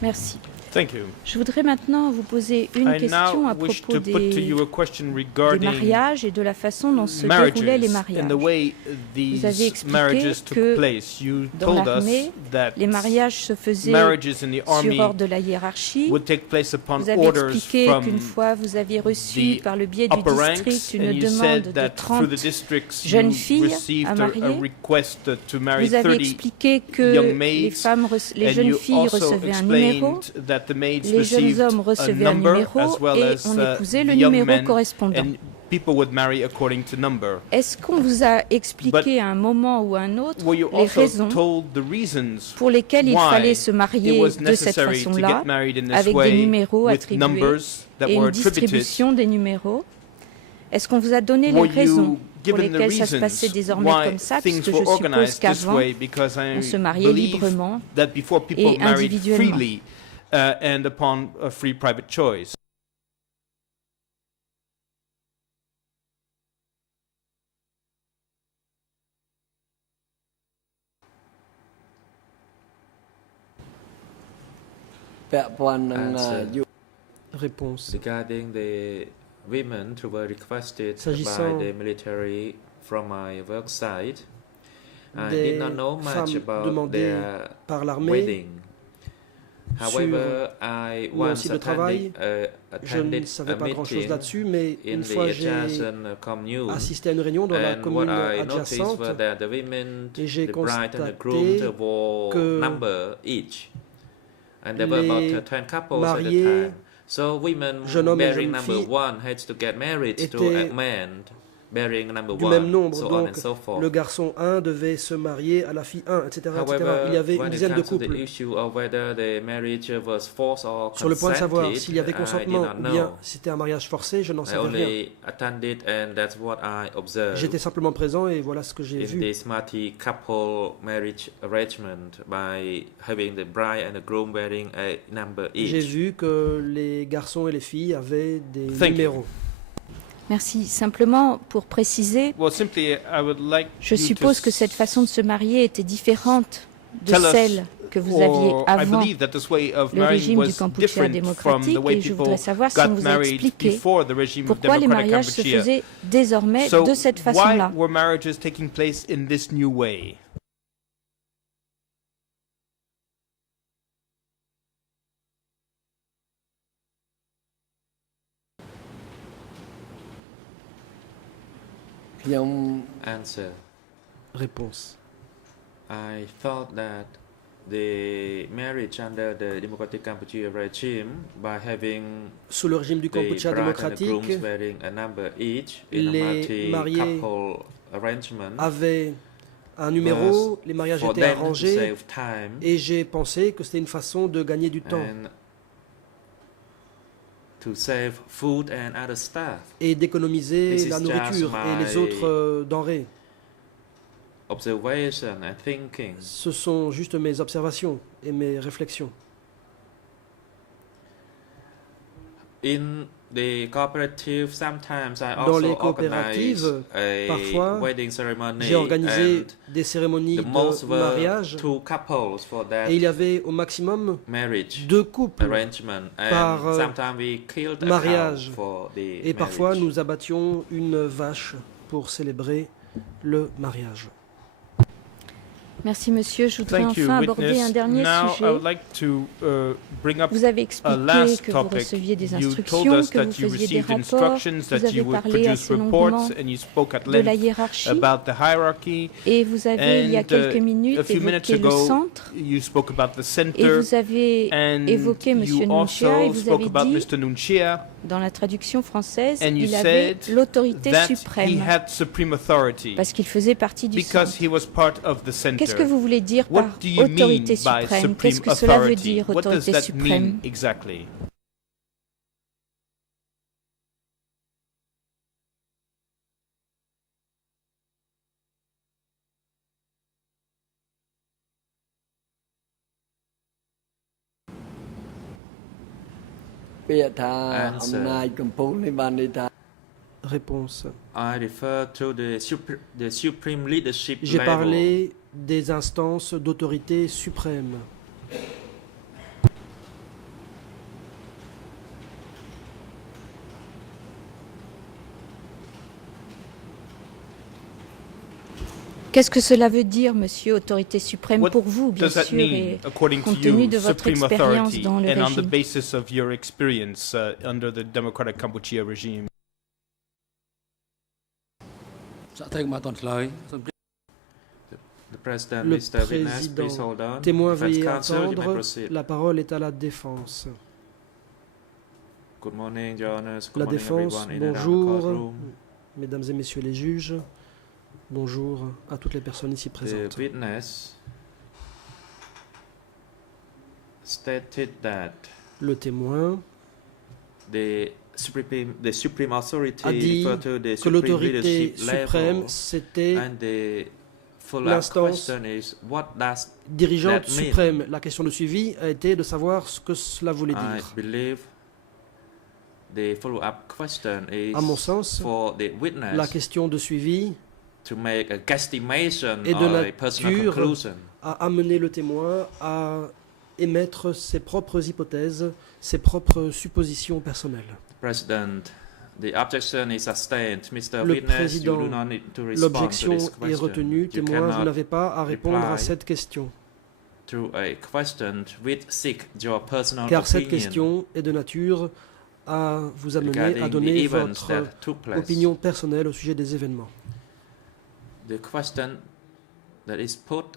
Merci. Thank you. Je voudrais maintenant vous poser une I question now à wish propos to put to you a question des regarding mariages et de la façon dont se déroulaient les marriages and mariages. the way Vous avez these expliqué marriages que took place. You dans told us l'armée, that Les mariages se faisaient marriages in the sur army ordre de la hiérarchie. would take place upon Vous avez orders expliqué from qu'une fois vous aviez reçu the par le biais du upper ranks, district and une you demande said de that through 30. the districts jeunes you filles à received a marier. request to marry Vous avez 30 expliqué que young maids, les and jeunes you filles also recevaient un numéro, explained that the maids les jeunes received hommes a recevaient un number numéro as well et as on épousait the le young numéro men, correspondant. and people would marry according to number. Est-ce qu'on vous a expliqué à un moment ou à un autre Were you les also raisons told the reasons pour lesquelles il why fallait se it marier was de cette necessary to façon-là, get married in this avec des way numéros with attribués numbers that et were une attributed? distribution des numéros? Est-ce qu'on vous a donné les Were raisons you pour given the lesquelles ça se passait reasons désormais why comme ça, things puisque were je suppose organized this qu'avant, way? Because I on se mariait believe librement that before people et married individuellement. freely and upon a free private choice. Answer. Réponse. Regarding the women who were requested by S'agissant the military from my work site, I des did not know much femmes about demandées their par l'armée wedding. However, I mon once site de travail, je ne attended savais a pas grand-chose meeting là-dessus, mais in une the fois j'ai adjacent commune, assisté à une réunion dans la and commune what I noticed adjacente was that the women, et j'ai the bride and the groom, constaté wore que number each, and there were about les 10 couples at the mariés, time. So women jeune homme et bearing jeune number fille, one had to get married to étaient a man bearing number du one, même nombre, so on donc and so forth. le garçon 1 devait se marier à la fille 1, etc. etc. However, Il y avait une when it dizaine de comes to the couples. issue of whether the marriage was forced or Sur le point de savoir consented, s'il y avait I did consentement not ou bien know. si c'était un mariage forcé, je n'en I savais rien. only attended, and that's what I observed J'étais simplement présent et voilà ce que j'ai in vu. this multi-couple marriage arrangement by having the bride and the groom wearing a number J'ai each. vu que les garçons et les filles avaient des Thank you. numéros. Merci. Simplement pour préciser, Well, simply, I would like je you to suppose que cette façon de se marier était différente de tell us, celle que vous aviez or I avant believe that this way of le marrying régime du was Kampuchea different from démocratique, the way et je people voudrais savoir si on got vous a married expliqué before the regime of pourquoi les democratic mariages se Kampuchea. faisaient désormais So de cette why façon-là. were marriages taking place in this new way? Answer. Réponse. I thought that the marriage under the Democratic Kampuchea regime, by having Sous le régime du the Kampuchea bride and the démocratique, grooms wearing a number each in a les mariés multi-couple arrangement, avaient un numéro, les mariages for étaient them to arrangés save time et j'ai pensé que c'était une façon de gagner du temps and to save food and other stuff. et d'économiser This is la just nourriture et les my autres denrées. Observation and thinking. Ce sont juste mes observations et mes réflexions. In the cooperative, sometimes I Dans also les organize coopératives, a parfois, wedding ceremony, j'ai organisé and des cérémonies the most de were mariage 2 couples for that et il y avait au maximum marriage 2 couples arrangement, par, and sometimes we killed a mariage. cow for the et parfois marriage. nous abattions une vache pour célébrer le mariage. Merci monsieur. Je voudrais Thank you, enfin aborder un witness. dernier Now, I sujet. would like to bring up Vous avez a expliqué last que vous topic. receviez des You told instructions, us que vous that you faisiez des received rapports, instructions, vous that avez you would parlé produce assez longuement reports, and you spoke at de la length hiérarchie. about the hierarchy. Et vous avez, il y a And, quelques a minutes, few minutes évoqué le ago, centre. you spoke about the Et center, vous avez and évoqué M. you Nunchia et also vous spoke avez about dit, Mr. Nunchia, dans la traduction française, and you il avait said l'autorité that he suprême had supreme authority parce qu'il faisait partie du because centre. he was part of the center. Qu'est-ce que vous voulez dire What par do you mean autorité by suprême? supreme Qu'est-ce que cela veut authority? dire, What does autorité that suprême? mean exactly? Answer. អំណាចកម្ពុជានេះបានន័យថា Réponse. I refer to the supreme leadership J'ai level. parlé des instances d'autorité suprême. Qu'est-ce que cela veut dire, monsieur, autorité suprême, What pour vous, bien does that sûr, mean, et according to compte tenu you, de votre supreme expérience authority, dans le and on the régime? basis of your experience under the Democratic Kampuchea regime? សាក់តែមកអត់ទាន់ឆ្លើយសូម The President, Le Mr. Witness, Président. please hold on. Témoin, Defense veuillez Counsel, you may attendre. proceed. La parole est à la défense. Good morning, Your Honors. Good La morning, défense, everyone in and around the bonjour, courtroom. mesdames et messieurs les juges. Bonjour à toutes les personnes ici The présentes. witness stated that Le témoin the supreme authority a dit referred to the que supreme l'autorité leadership suprême, level, c'était and the follow-up l'instance question is what does dirigeante that mean? suprême. La question de suivi a été de savoir ce que cela voulait I dire. believe the follow-up question is À mon sens, for the witness la question de suivi to make a guesstimation est de or a personal nature conclusion. a amené le témoin à émettre ses propres hypothèses, ses propres suppositions personnelles. President, the objection is sustained. Mr. Le Witness, you président, do not need to respond to L'objection this est question. retenue. You Témoin, vous cannot n'avez pas à répondre à reply cette question, to a question which seek your personal car cette opinion question est de nature à vous amener à regarding the donner events votre that took place. opinion personnelle au sujet des événements. The question that is put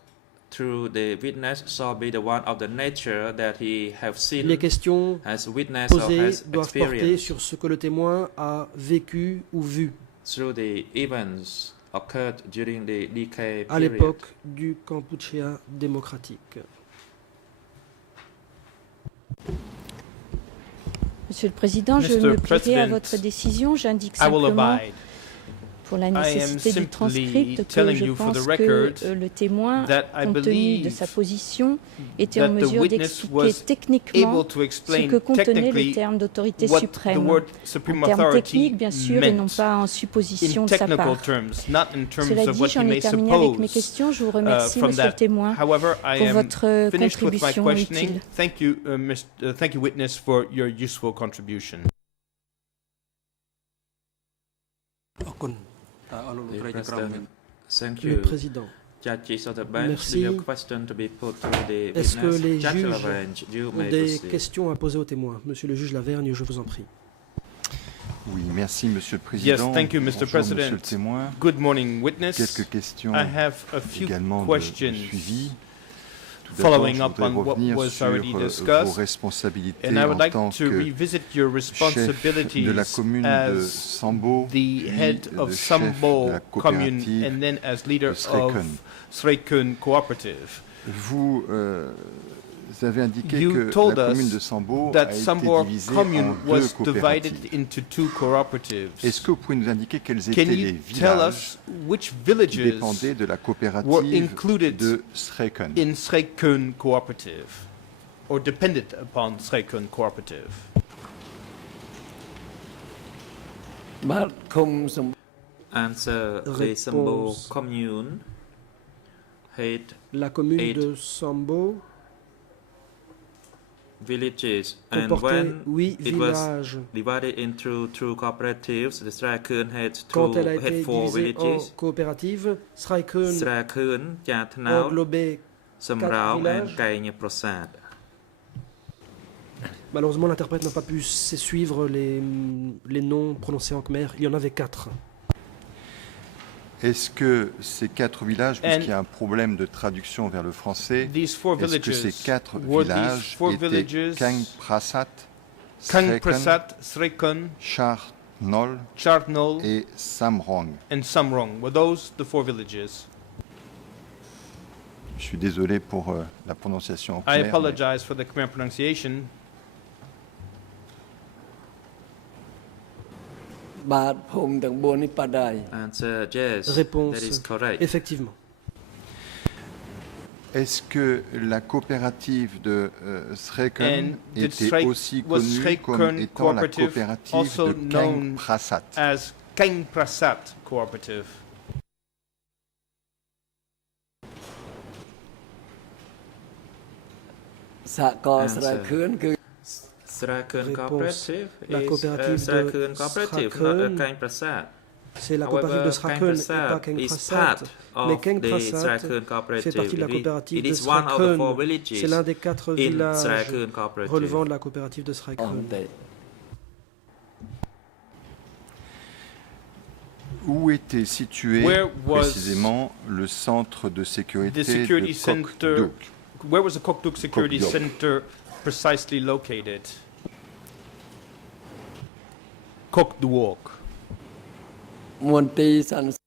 through the witness shall be the one of the nature that he have seen, Les questions has witnessed or posées has doivent porter experienced sur ce que le témoin a vécu ou vu through the events occurred during the DK à period. l'époque du Kampuchea démocratique. Monsieur le Président, je Mr. me plierai à President, votre décision. J'indique I will simplement, abide. pour la am nécessité du simply transcript, que telling je you for the pense record que le témoin, that I compte tenu de believe sa position, était en that the mesure witness d'expliquer was techniquement able to ce explain que contenait le technically terme d'autorité what the suprême. word En supreme termes authority techniques, bien sûr, et non meant pas en supposition in de sa technical part. terms, not in terms Cela of dit, what he j'en ai may terminé avec mes suppose questions. Je vous remercie, from Monsieur le that. témoin, However, I pour am votre finished with my contribution questioning. utile. Thank you, thank you, witness, for your useful contribution. អរគុណតើអរលោក The ត្រីជាក្រុម President, thank Le you. Président, Judges of the bench, Merci. do you have question to be put to the Est-ce que witness? les Judge of the juges bench, you ont may des proceed. questions à poser au témoin. Monsieur le juge Lavergne, je vous en prie. Oui, merci Monsieur le Yes, Président. thank you, Mr. Bonjour, President. Monsieur le témoin. Good morning, witness. Quelques questions I have a few également de questions suivi. Tout d'abord, following je up voudrais on what revenir was sur already vos discussed, responsabilités and I en would like tant to que revisit your chef responsibilities de la commune de as Sambo, the puis head de of chef Sambo de la commune coopérative and then as leader de Sreken. of Sreken Cooperative. Vous avez indiqué You que told la us commune de Sambo a that été Sambo divisée commune en deux was divided coopératives. into two cooperatives. Est-ce que vous pouvez nous indiquer quels étaient Can les you tell villages us which qui villages dépendaient de la were coopérative included de Sreken? in Sreken Cooperative or depended upon Sreken Cooperative? បាទឃុំសំ Answer, the Sambo commune had La commune Eight. de Sambo villages, and comportait when 8 it was villages. divided into two cooperatives, the Strakun Quand elle a had été 4 divisée en villages. coopératives, Sraikön Strakun ចាថ្នោត englobait សំរោង 4 and villages. កែងប្រាសាទ Malheureusement, l'interprète n'a pas pu suivre les noms prononcés en khmer. Il y en avait 4. Est-ce que ces 4 villages, puisqu'il y a un problème de traduction vers le français, These 4 est-ce que ces villages 4 were villages these 4 étaient villages Kang Prasat, Kang Sreken, Prasat, Srekon, Charnol Chartnol, et Samrong? and Samrong? Were those the 4 villages? Je suis désolé pour la prononciation en I khmer, mais apologize for the Khmer pronunciation. បាទភូមិទាំង4នេះប៉ាដែរ Answer yes. Réponse That is correct. Effectivement. est-ce que la coopérative de Sreken And did était Srek- aussi was connue Sreken comme étant la cooperative coopérative also de Kang known Prasat? as Kang Prasat Cooperative? Sahakar Sraikön គឺ Strakun Réponse. cooperative La is coopérative de Strakun cooperative, not Strakun. a Kang Prasad. C'est la coopérative However, de Sraikön et pas Keng is Prasat. part Mais of Keng the Prasat Strakun fait cooperative. partie de la coopérative It de is one of the 4 Sraikön. villages C'est l'un des 4 in villages Strakun cooperative. relevant de la coopérative de អ Sraikön. ន្តេ Où était situé Where was précisément le centre de sécurité The security de center. Kokduk? Where was the Kokduk Security Kokduk. Center precisely located? Kokduok. មន្ទីរសន្តិ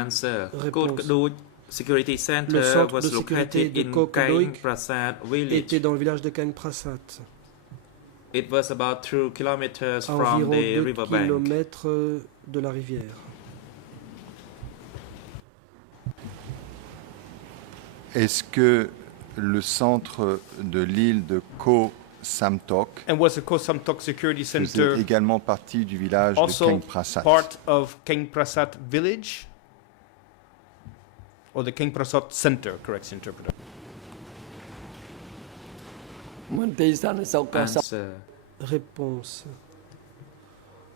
Answer. Réponse. Kot Kaduk Security Le Center centre was de sécurité located de in Kot Kang Kaduk Prasad village. était dans le village de Keng Prasat, It was about 2 kilometers à from environ the 2 riverbank. kilomètres de la rivière. Est-ce que le centre de l'île de Ko Samtok And was the Koh Samtok Security faisait Center également partie du village de also Keng Prasat? part of Keng Prasat village? Or the Keng Prasat Center, correct interpreter. មន្ទីរសន្តិសុខក៏ស Answer. Réponse.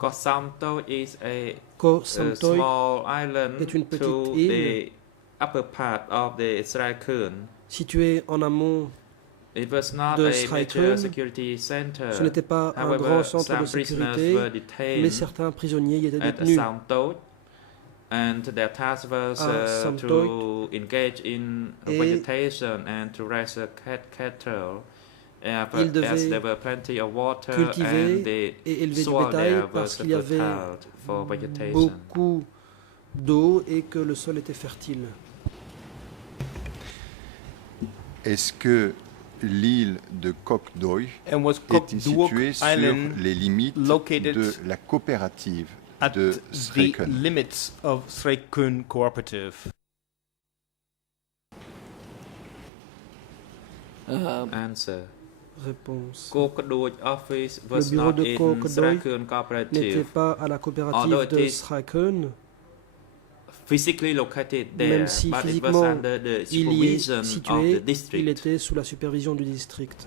Koh Samtok is a Ko a Samtoi small island est une petite to île the upper part of the Strakun. située en amont. It was not de a major Strakun. security center. Ce n'était pas un However, grand centre some de prisoners sécurité, were mais detained certains prisonniers y étaient at détenus. Samtok, and their task was À to Samtok. engage in Et vegetation and to raise a cattle. Ils As devaient there were plenty of water cultiver and the et élever du soil bétail there parce was qu'il y avait fertile for vegetation. beaucoup d'eau et que le sol était fertile. Est-ce que l'île de Kokdoi And was était Kokduok située sur Island les limites located de la coopérative at de the Sreken? limits of Srekun Cooperative? អឺ Answer. Réponse. Koh Kaduk office was bureau not de in Koh Kaduk Strakun N'était cooperative. pas à la coopérative Although it de is Sraikön, Physically located there, même si but it was physiquement under the il y est supervision of the situé, il district. était sous la supervision du district.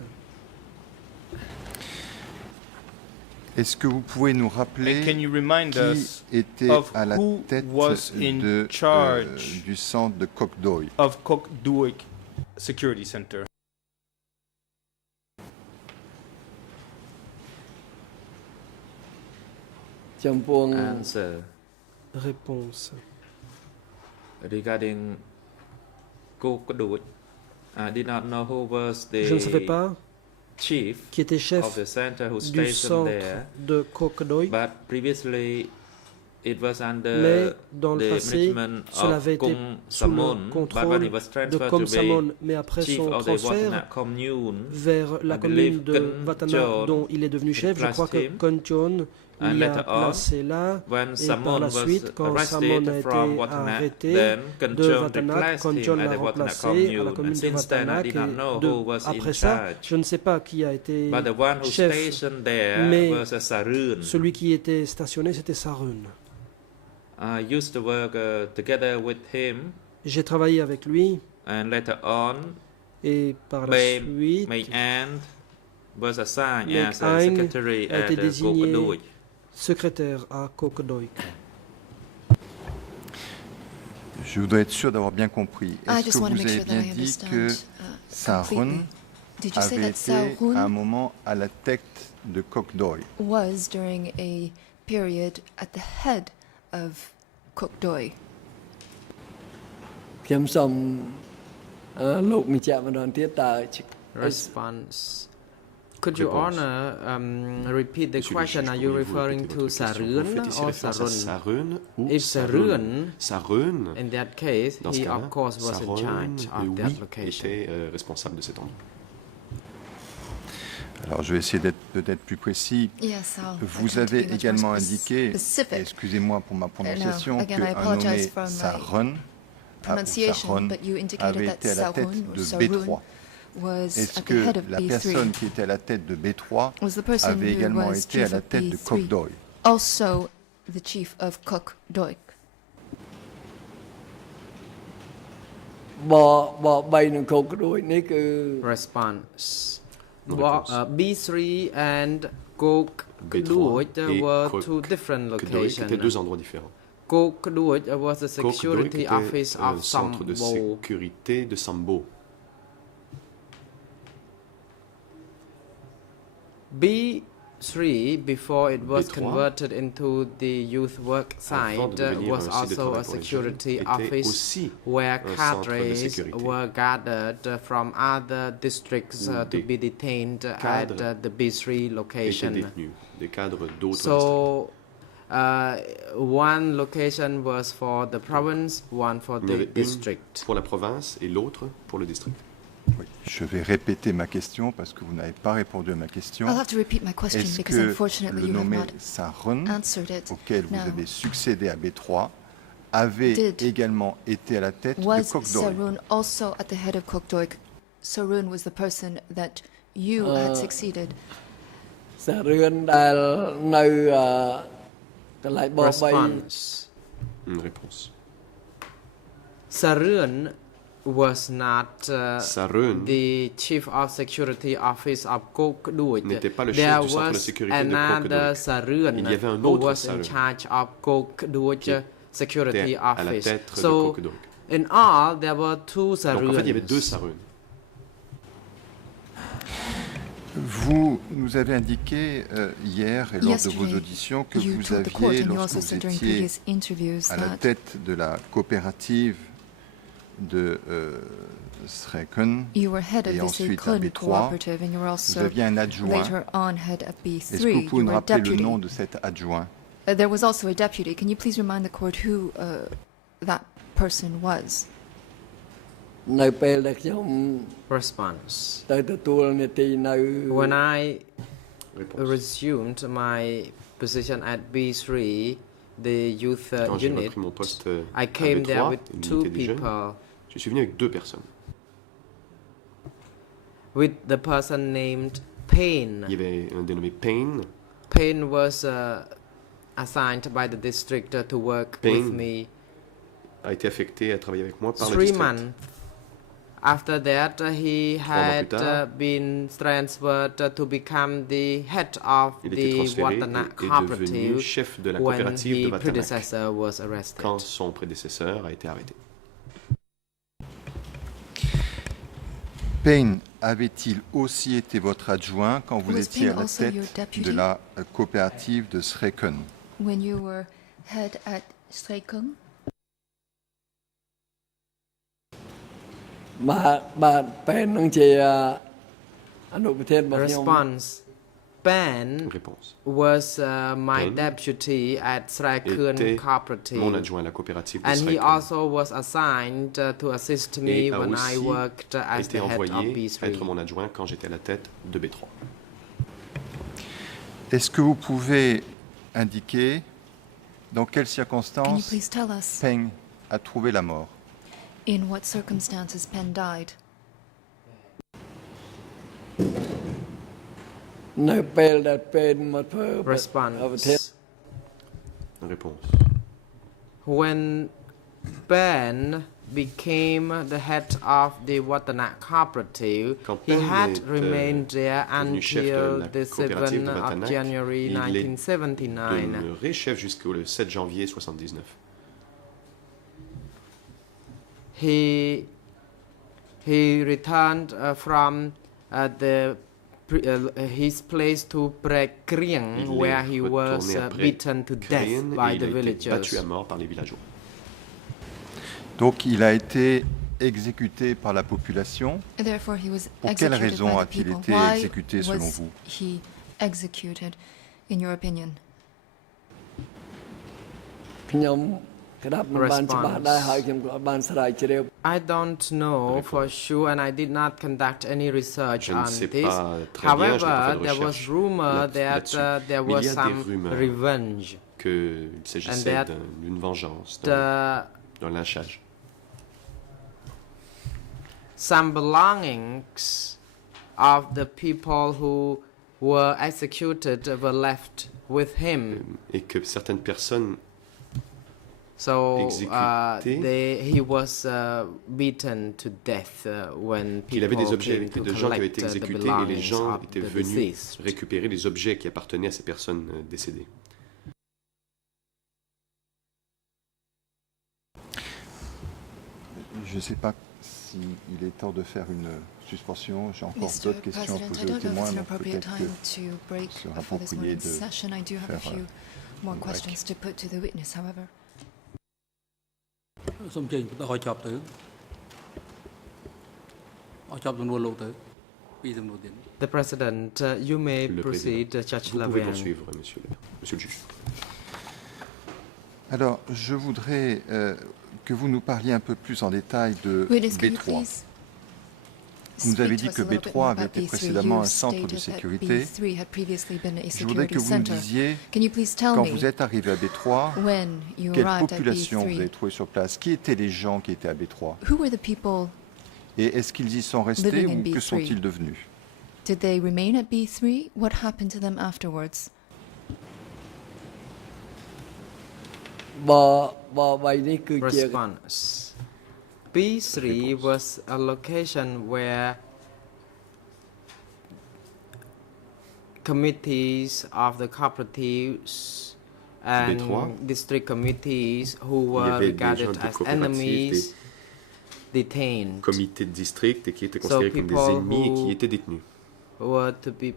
Est-ce que vous pouvez nous And rappeler can you remind qui us était of à la who tête was in de, charge du centre de Kokdoi? of Kokduok Security Center? Champong Answer. Réponse. Regarding Koh Kaduk, I did not know who was Je ne savais the pas chief qui était of chef the center who du stationed centre there, de Kokdoi, but previously it was mais under dans le the passé, management cela of avait été Kong sous le Samon, but when contrôle he was de transferred Kom to be Samon, mais après chief son of the transfert Watana commune, vers la I commune believe de Kon Watana, Chon dont il est devenu chef, je crois que replaced him. Konchon And l'y a later on, placé là, when et par Samon la was suite, quand Samon a arrested from été Watana, arrêté then de Konchon Watana, replaced Konchon him at l'a the Watana remplacé à la commune. commune And de since then, I Watana. did not know Et who was in après ça, charge. je ne sais pas qui a été But the one who chef, stationed there mais was a Sarun. celui qui était stationné, c'était Sarun. I used to work together with him, J'ai travaillé avec lui and later on, Et par la Bên suite, Minh An was assigned Meg as a Ang secretary a at été désigné Kokadoi. secrétaire à Kokdoik. Je voudrais être sûr d'avoir bien compris. I Est-ce just que want to vous make avez sure that bien I dit understand que Sarun completely. Did you say avait that été à un Sarun moment à la tête de Kokdoi? was during a period at the head of Kokdoi? ខ្ញុំសូមលោកបញ្ជាក់ម្ដងទៀតតើ Response. Could you Réponse. honor repeat the Monsieur le question? juge, Are you pourriez-vous referring répéter to votre question? Sarun Vous faites ici or référence à Sarun? Sarun ou If Sarun? Sarun, Sarun, in that case, dans ce he cas-là, of course was in Sarun, charge of oui, that location. était responsable de cet endroit. Alors, je vais essayer d'être peut-être plus précis. Yes, I'll Vous attempt to avez be much également more indiqué, et specific. excusez-moi pour ma prononciation, again, I qu'un apologize nommé for my Sarun, pronunciation, but you indicated avait that été à la tête Sarun, de Sarun B3. was Est-ce at the head que of la B3. personne qui était à la tête de B3 Was the person avait who également was été à chief la of tête de B3 Kokdoi? also the chief of Kokdoik? ប3នឹងគោកដូចនេះគឺ Response. Réponse. B3 and Kok B3 Duoj et were Kok two different Kokdoi locations. étaient deux endroits différents. Kok Duoj was the Kokdoi security était office un of centre de Sambo. sécurité de Sambo. B3, before it was B3, converted into the youth work avant site, de devenir was un site de also travail a pour les jeunes, security était office aussi where un centre de cadres sécurité. were gathered from other districts to Des be detained at cadres the B3 étaient location. détenus, des cadres d'autres districts. So, one location was for the province, one for Il y the avait district. une pour la province et l'autre pour le district. Oui, je vais répéter ma question parce que vous n'avez pas répondu à ma question. I'll have to repeat my question Est-ce because que unfortunately le you have nommé not Sarun, answered it. auquel vous Now, avez succédé à B3, avait Did- également été à la tête de was Kokdoi? Sarun also at the head of Kokdoik? Sarun was the person that you had succeeded. សារឿនដែលនៅកន្លែងប3 Response. Une réponse. Sarun was not Sarun the chief of security office of Kok Duoj. n'était pas le chef There du centre de was sécurité de another Kokdoi. Sarun Il y avait un who autre was in Sarun charge of Kok Duoj qui security était à la office. tête de So, Kokdoi. in all, there were two Donc en fait, il y avait deux Saruns. Sarun. Vous nous avez indiqué hier et lors de vos Yesterday, auditions que you vous told the court aviez, and you lorsque also vous said during étiez previous interviews à la that tête de la coopérative de Sreken you were head of et the ensuite à Seikun B3, cooperative and you were vous also aviez un adjoint. later on head of Est-ce que vous B3. pouvez You nous were rappeler le deputy. nom de cet adjoint? There was also a deputy. Can you please remind the court who that person was? នៅពេលដែលខ្ញុំ Response. ទៅទទួលនីតិនៅ When I Réponse. resumed my position at B3, the youth Quand j'ai unit, repris mon poste I à came there B3, with une two unité des jeunes, people, je suis venu avec deux personnes. with the person named Payne. Il y avait un dénommé Payne. Payne was assigned by the district to work with Payne me a été affecté à travailler avec moi par le 3 district. months. After that, he had plus tard, been transferred to become the head of Il était the transféré Watana et est devenu cooperative chef de la when coopérative de his Watanac predecessor was arrested. quand son prédécesseur a été arrêté. Payne avait-il aussi été votre adjoint quand vous Was étiez à Payne la also your tête deputy? de la coopérative de Sreken? When you were head at Seikun? បាទពេលនឹងជាអនុប្រធានរបស់ខ្ញុំ Response. Pan Réponse. was my Pan deputy at Sraikun Était cooperative. mon adjoint à la coopérative de And he Sreken also was assigned to assist me et a when I aussi worked as été the head of envoyé B3. être mon adjoint quand j'étais à la tête de B3. Est-ce que vous pouvez indiquer dans quelles Can you circonstances please tell us Payne a trouvé la mort? in what circumstances Penn died? នៅពេលដែលពេលមកធ្វើប្រធាន Response. Réponse. When Ben became the head of the Watana cooperative, Quand he Penn had est, remained there devenu chef de until la the coopérative 7th de of Watanabe, January il est 1979. demeuré chef jusqu'au 7 janvier 79. He returned from his place to Prekrieng, Il where est he was retourné après beaten to death Crane by et the il a été battu villagers. à mort par les villageois. Donc il a été exécuté par la population. Therefore, he was Pour quelle executed raison by the a-t-il people. été Why exécuté selon was vous? he executed, in your opinion? ខ្ញុំក្តាប់មិនបានច្បាស់ដែរហើយខ្ញុំក៏អត់បានស្រាវជ្រាវ I don't know for sure, and I did not conduct any research Je ne on sais this. pas très bien, je n'ai pas However, fait de there was recherche rumor that là-dessus. there Mais was il y a des some rumeurs revenge. qu'il And s'agissait that d'une vengeance, d'un lynchage. Some belongings of the people who were executed were left with him. Et que certaines personnes So exécutées, he was beaten to death when qu'il avait people des objets, came to de gens qui avaient collect été the exécutés et les belongings gens of étaient the venus deceased. récupérer les objets qui appartenaient à ces personnes décédées. Je ne sais pas s'il est temps de faire une suspension. J'ai encore Mr. d'autres questions à President, poser I aux don't know if témoins, it's an donc appropriate peut-être time que to break ce sera for this approprié morning's de session. I do have a faire few more break. questions to put to the witness, however. សូមចេញបន្តឲ្យចប់ទៅឲ្យចប់សំណួរលោកទៅពីសំណួរទៀត The President, you may Le proceed, président. Judge Vous pouvez Lavian. poursuivre, monsieur le juge. Alors, je voudrais que vous nous parliez un peu plus en détail de Witness, can you B3. please Vous nous avez speak dit to us que a little bit more B3 avait about été B3? précédemment You un centre de stated that sécurité. B3 had previously been a Je voudrais security que vous nous center. disiez, Can you please tell quand me vous êtes arrivé à B3, when you quelle arrived at population vous avez B3? trouvé sur place? Qui étaient les gens qui étaient à B3? Who were the people? Et est-ce qu'ils y sont restés Living in ou que B3. sont-ils devenus? Did they remain at B3? What happened to them afterwards? បើបីនេះគឺជា Response. B3 was a location where committees of the cooperatives and B3, district committees who were avait des regarded gens de as coopératives, enemies detained, Comité de district et qui étaient considérés comme des people ennemis et who- qui étaient détenus. were to be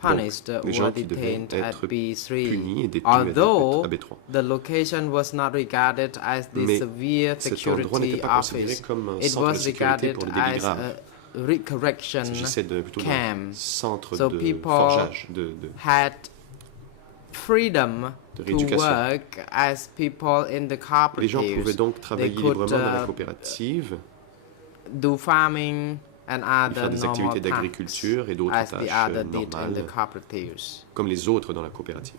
punished, les were gens qui devaient detained at être B3. punis et détenus Although à B3. the location was not regarded as the Mais severe cet endroit n'était security pas considéré office, comme un it centre de was sécurité regarded pour les délits as graves. a correction Il s'agissait plutôt d'un camp. centre So de people forgeage, had freedom de to rééducation. work as people in the Les gens pouvaient cooperatives. donc travailler could, librement dans la coopérative, Do farming and et other faire des normal activités tasks d'agriculture et d'autres as the tâches other did in the normales, cooperatives. comme les autres dans la coopérative.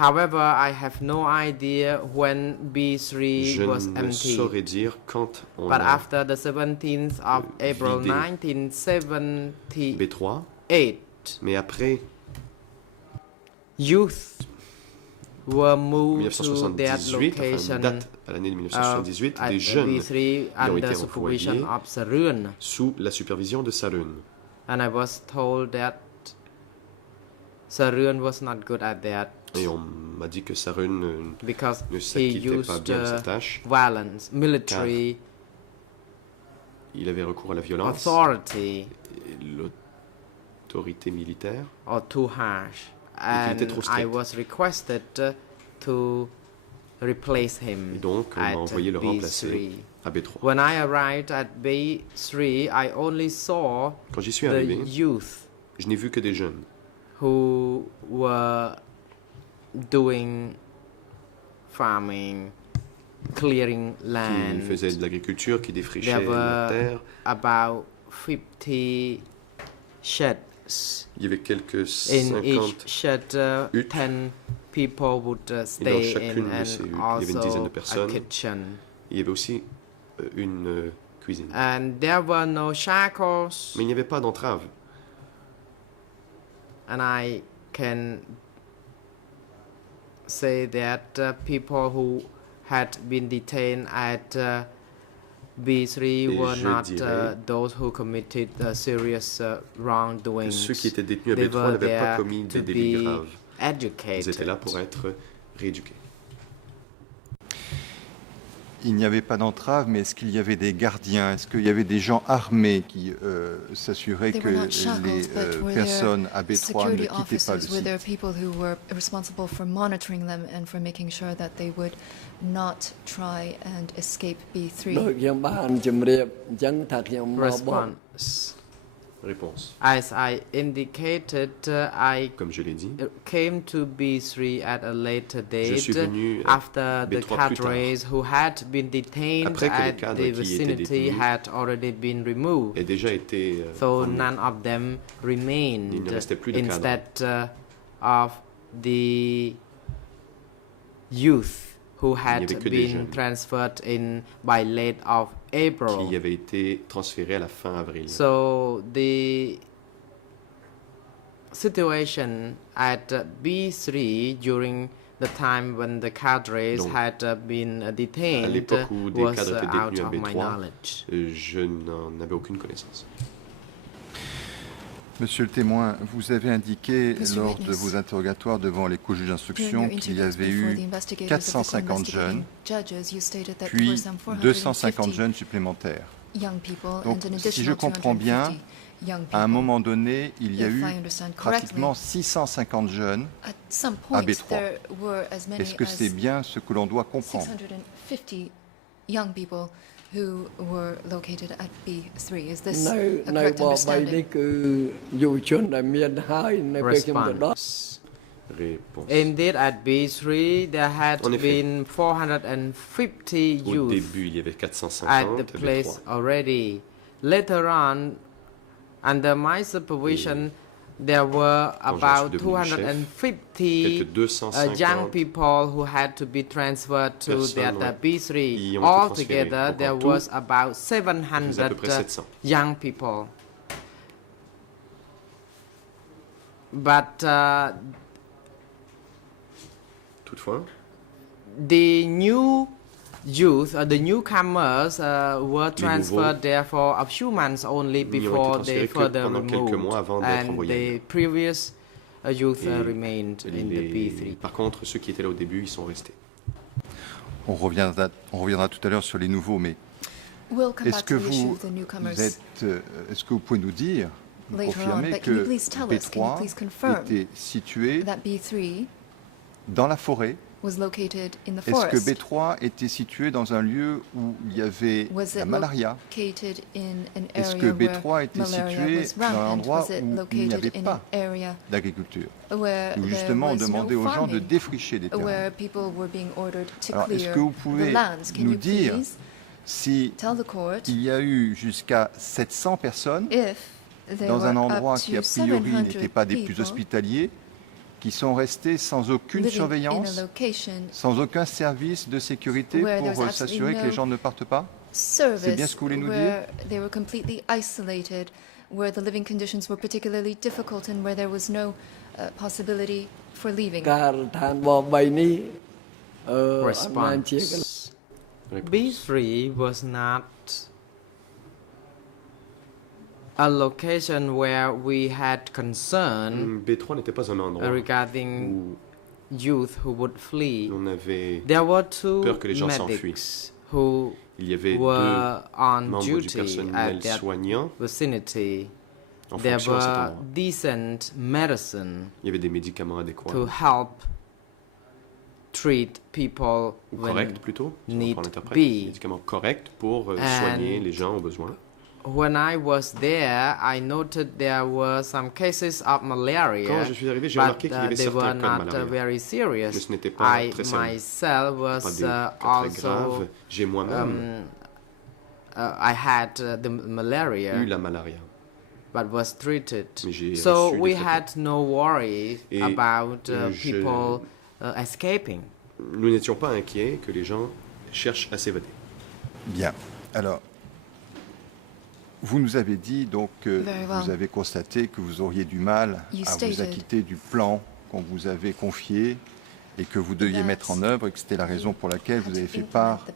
However, I have no idea when B3 Je was ne empty. saurais dire quand on But a after the 17th of April vidé 1978, B3, mais après youth were moved to that 1978, enfin location date à l'année de 1978, at des jeunes B3 y ont under été supervision envoyés of Sarun. sous la supervision de Sarun. And I was told that Sarun was not good at that Et on m'a dit que Sarun because ne he s'acquittait pas used bien de sa tâche, violence, military il avait recours à la violence, authority, et l'autorité militaire, or too harsh. qu'il était And trop I strict. was requested to replace him Et donc on m'a at envoyé le B3. remplacer à B3. When I arrived at B3, I only saw Quand j'y suis the arrivé, youth je n'ai vu que des jeunes who were doing farming, clearing qui land. faisaient de l'agriculture, qui défrichaient There la were terre. about 50 sheds. Il y avait quelques In each 50 shed, 10 people would et dans stay in, chacune de ces and huttes, il y avait une dizaine de also a personnes. kitchen. Il y avait aussi une cuisine. And there were no shackles, Mais il n'y avait pas d'entrave. and I can say that people who had been detained at B3 were je not dirais those who committed serious wrongdoings. Ceux qui étaient détenus à They B3 were n'avaient pas there commis to des délits be graves. Ils étaient là educated. pour être rééduqués. Il n'y avait pas d'entrave, mais est-ce qu'il y avait des gardiens? Est-ce qu'il y avait des gens armés qui s'assuraient They que were not shackled, les but were personnes à there B3 ne security quittaient pas le officers? Were there site? people who were responsible for monitoring them and for making sure that they would not try and escape ដូច B3? ខ្ញុំបានជម្រាបអញ្ចឹងថាខ្ញុំមកបក Response. Réponse. As I indicated, I Comme je l'ai dit, came to B3 at a later je suis date venu after à the B3 plus tard. cadres who had been detained Après que les at cadres the qui étaient vicinity détenus had already been removed. aient déjà été So emmenés. none of them remained. Il ne restait plus de cadres. Instead of the youth who n'y had avait que des been jeunes. transferred in by late of April. qui avait été transféré à la fin avril. So the situation at B3 during the time when the cadres Donc, had been à detained l'époque où des was cadres étaient out détenus à of my B3, knowledge. Je n'en avais aucune connaissance. Monsieur le témoin, vous avez indiqué Monsieur lors de Witness, vos interrogatoires devant les co-juges During d'instruction your qu'il y interviews avait before eu the investigators 450 of the jeunes, judges, you stated that there were puis some 250 450 jeunes supplémentaires. young people Donc, and an si je additional comprends bien, 250 young people. à un moment donné, il y a If eu I understand pratiquement correctly, 650 jeunes. at some à point B3. there were as many Est-ce que c'est as bien ce que l'on doit comprendre? 650 young people who were located at B3. Is this នៅ a នៅ correct បប3 understanding? នេះគឺយុវជនដែលមានហើយនៅពេលខ្ញុំទៅដល់ Response. Réponse. Indeed, at B3 there had En effet. been 450 Au youth début, il y avait at 450 the à place B3. already. Later on, under my supervision, there were j'en about suis devenu chef, 250 quelques 250 young people who had to be transferred to that personnes, ouais, B3. qui ont été Altogether, transférées. there Donc, en was tout, about il y avait à peu 700 près 700. young people. But Toutefois, the new youth, the newcomers, were Les transferred nouveaux there for a few months only n'y ont été before they transférés que further pendant quelques removed, mois avant d'être and envoyés the ailleurs. previous youth Et remained in the B3. Par contre, ceux qui étaient là au début, ils sont restés. On reviendra tout à l'heure sur les nouveaux, mais We'll come est-ce back que to the issue vous of the newcomers est-ce que vous pouvez nous dire, nous later on, confirmer but can you que please tell us, can you B3 please confirm était situé that B3 dans la forêt? was located in the Est-ce que forest? B3 était situé dans un lieu où il y avait Was la it malaria? located in an Est-ce area que where B3 était malaria situé was dans un rampant? endroit Was it où il n'y located avait in an pas area d'agriculture? where Où there justement on was demandait no aux gens de farming, défricher des terrains. where people were being ordered to Alors, est-ce clear que vous the pouvez lands? Can nous you dire please si tell the court il y a eu jusqu'à 700 personnes if there dans un were endroit up qui to a priori 700 n'était pas des plus people hospitaliers, qui sont restés sans aucune living in a surveillance, location sans aucun service de sécurité where pour there's s'assurer que absolutely les gens ne partent pas? service C'est bien ce que vous voulez nous dire? where they were completely isolated, where the living conditions were particularly difficult and where there was no possibility for leaving. ការដ្ឋានបប3នេះអត់បានជាកន្លែង Response. B3 was not a location where we had concern B3 n'était pas un endroit regarding où youth who would flee. on avait There were two peur que les gens medics s'enfuient. who Il y avait were deux on membres du duty personnel at that soignant vicinity. en There fonction à cet were endroit. decent medicine Il y avait des médicaments adéquats. to help treat people Ou when corrects plutôt, si on need prend l'interprète. be. Médicaments corrects pour soigner les gens au besoin. When I was there, I noted there were some cases of malaria, Quand je suis arrivé, j'ai but remarqué qu'il y avait they were certains cas de not malaria. very serious. Mais ce n'était pas I très sérieux. myself Pas was des cas très graves. also J'ai moi-même I had the eu malaria, la malaria. but was treated. Mais j'ai So reçu des we traitements. had no worry Et about je- people escaping. Nous n'étions pas inquiets que les gens cherchent à s'évader. Bien. Alors, vous nous avez dit donc que Very well. vous avez constaté que vous auriez du mal You à vous stated- acquitter du plan qu'on vous avait confié et que vous deviez mettre en œuvre et que c'était la raison pour laquelle vous avez fait part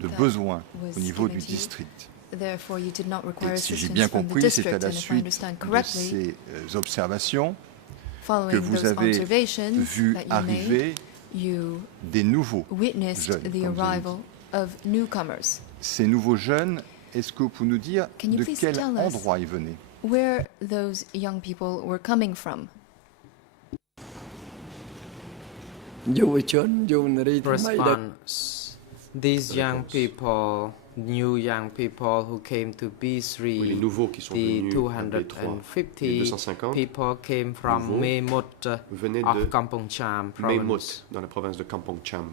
de besoins au niveau du district. Therefore, you did not require Et si j'ai assistance bien from the compris, c'est à district, la and if I suite understand de correctly, ces observations que following vous those avez observations vu that you arriver made, you des nouveaux witnessed jeunes. the comme vous avez arrival of newcomers. dit. Ces nouveaux jeunes, est-ce que vous pouvez nous dire Can you de please quel tell us endroit ils venaient? where those young people were coming from? យុវជនយុវនារីថ្មីដែល Response. These young people, new young people who came to B3, Oui, les nouveaux qui sont the venus de B3, les 250 250 people came from nouveaux Memut venaient of de Kampong Cham Memut, province. dans la province de Kampong Cham.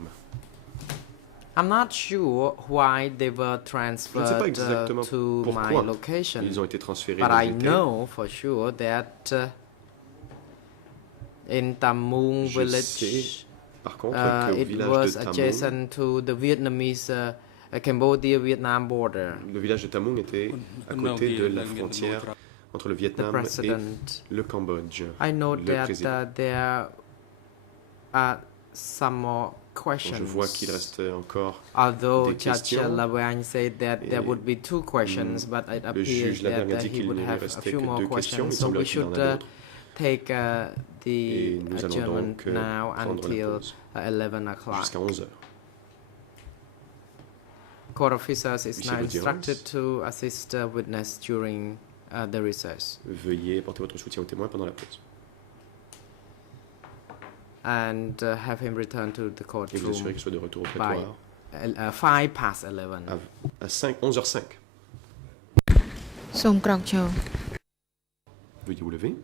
I'm not sure why they were Je ne sais pas transferred exactement to my pourquoi location, ils ont été transférés but là où I j'étais. know for sure that in Tamung Je sais, village, par contre, qu'au it village was de Tamung, adjacent to the Vietnamese Cambodia-Vietnam border. le village de Tamung était à côté de la frontière entre le The Vietnam et president. le Cambodge. I know Le that président. there are some more Donc, questions. je vois qu'il reste encore Although des Judge questions. Laverne said that there Et would be two questions, but it le appears juge that Laverne a dit he qu'il would ne lui have a restait few que more 2 questions. questions. Il So we semblerait qu'il en should a d'autres. take the Et nous allons adjournment donc now prendre la until pause 11 o'clock. jusqu'à 11h. Court officers is Monsieur now l'audience. instructed to assist witness during the recess Veuillez apporter votre soutien aux témoins pendant la pause. and have him return to the Et vous assurer courtroom qu'il soit de retour au by prétoire 5 past 11. à 11h05. Som Krong Cho. Veuillez vous lever.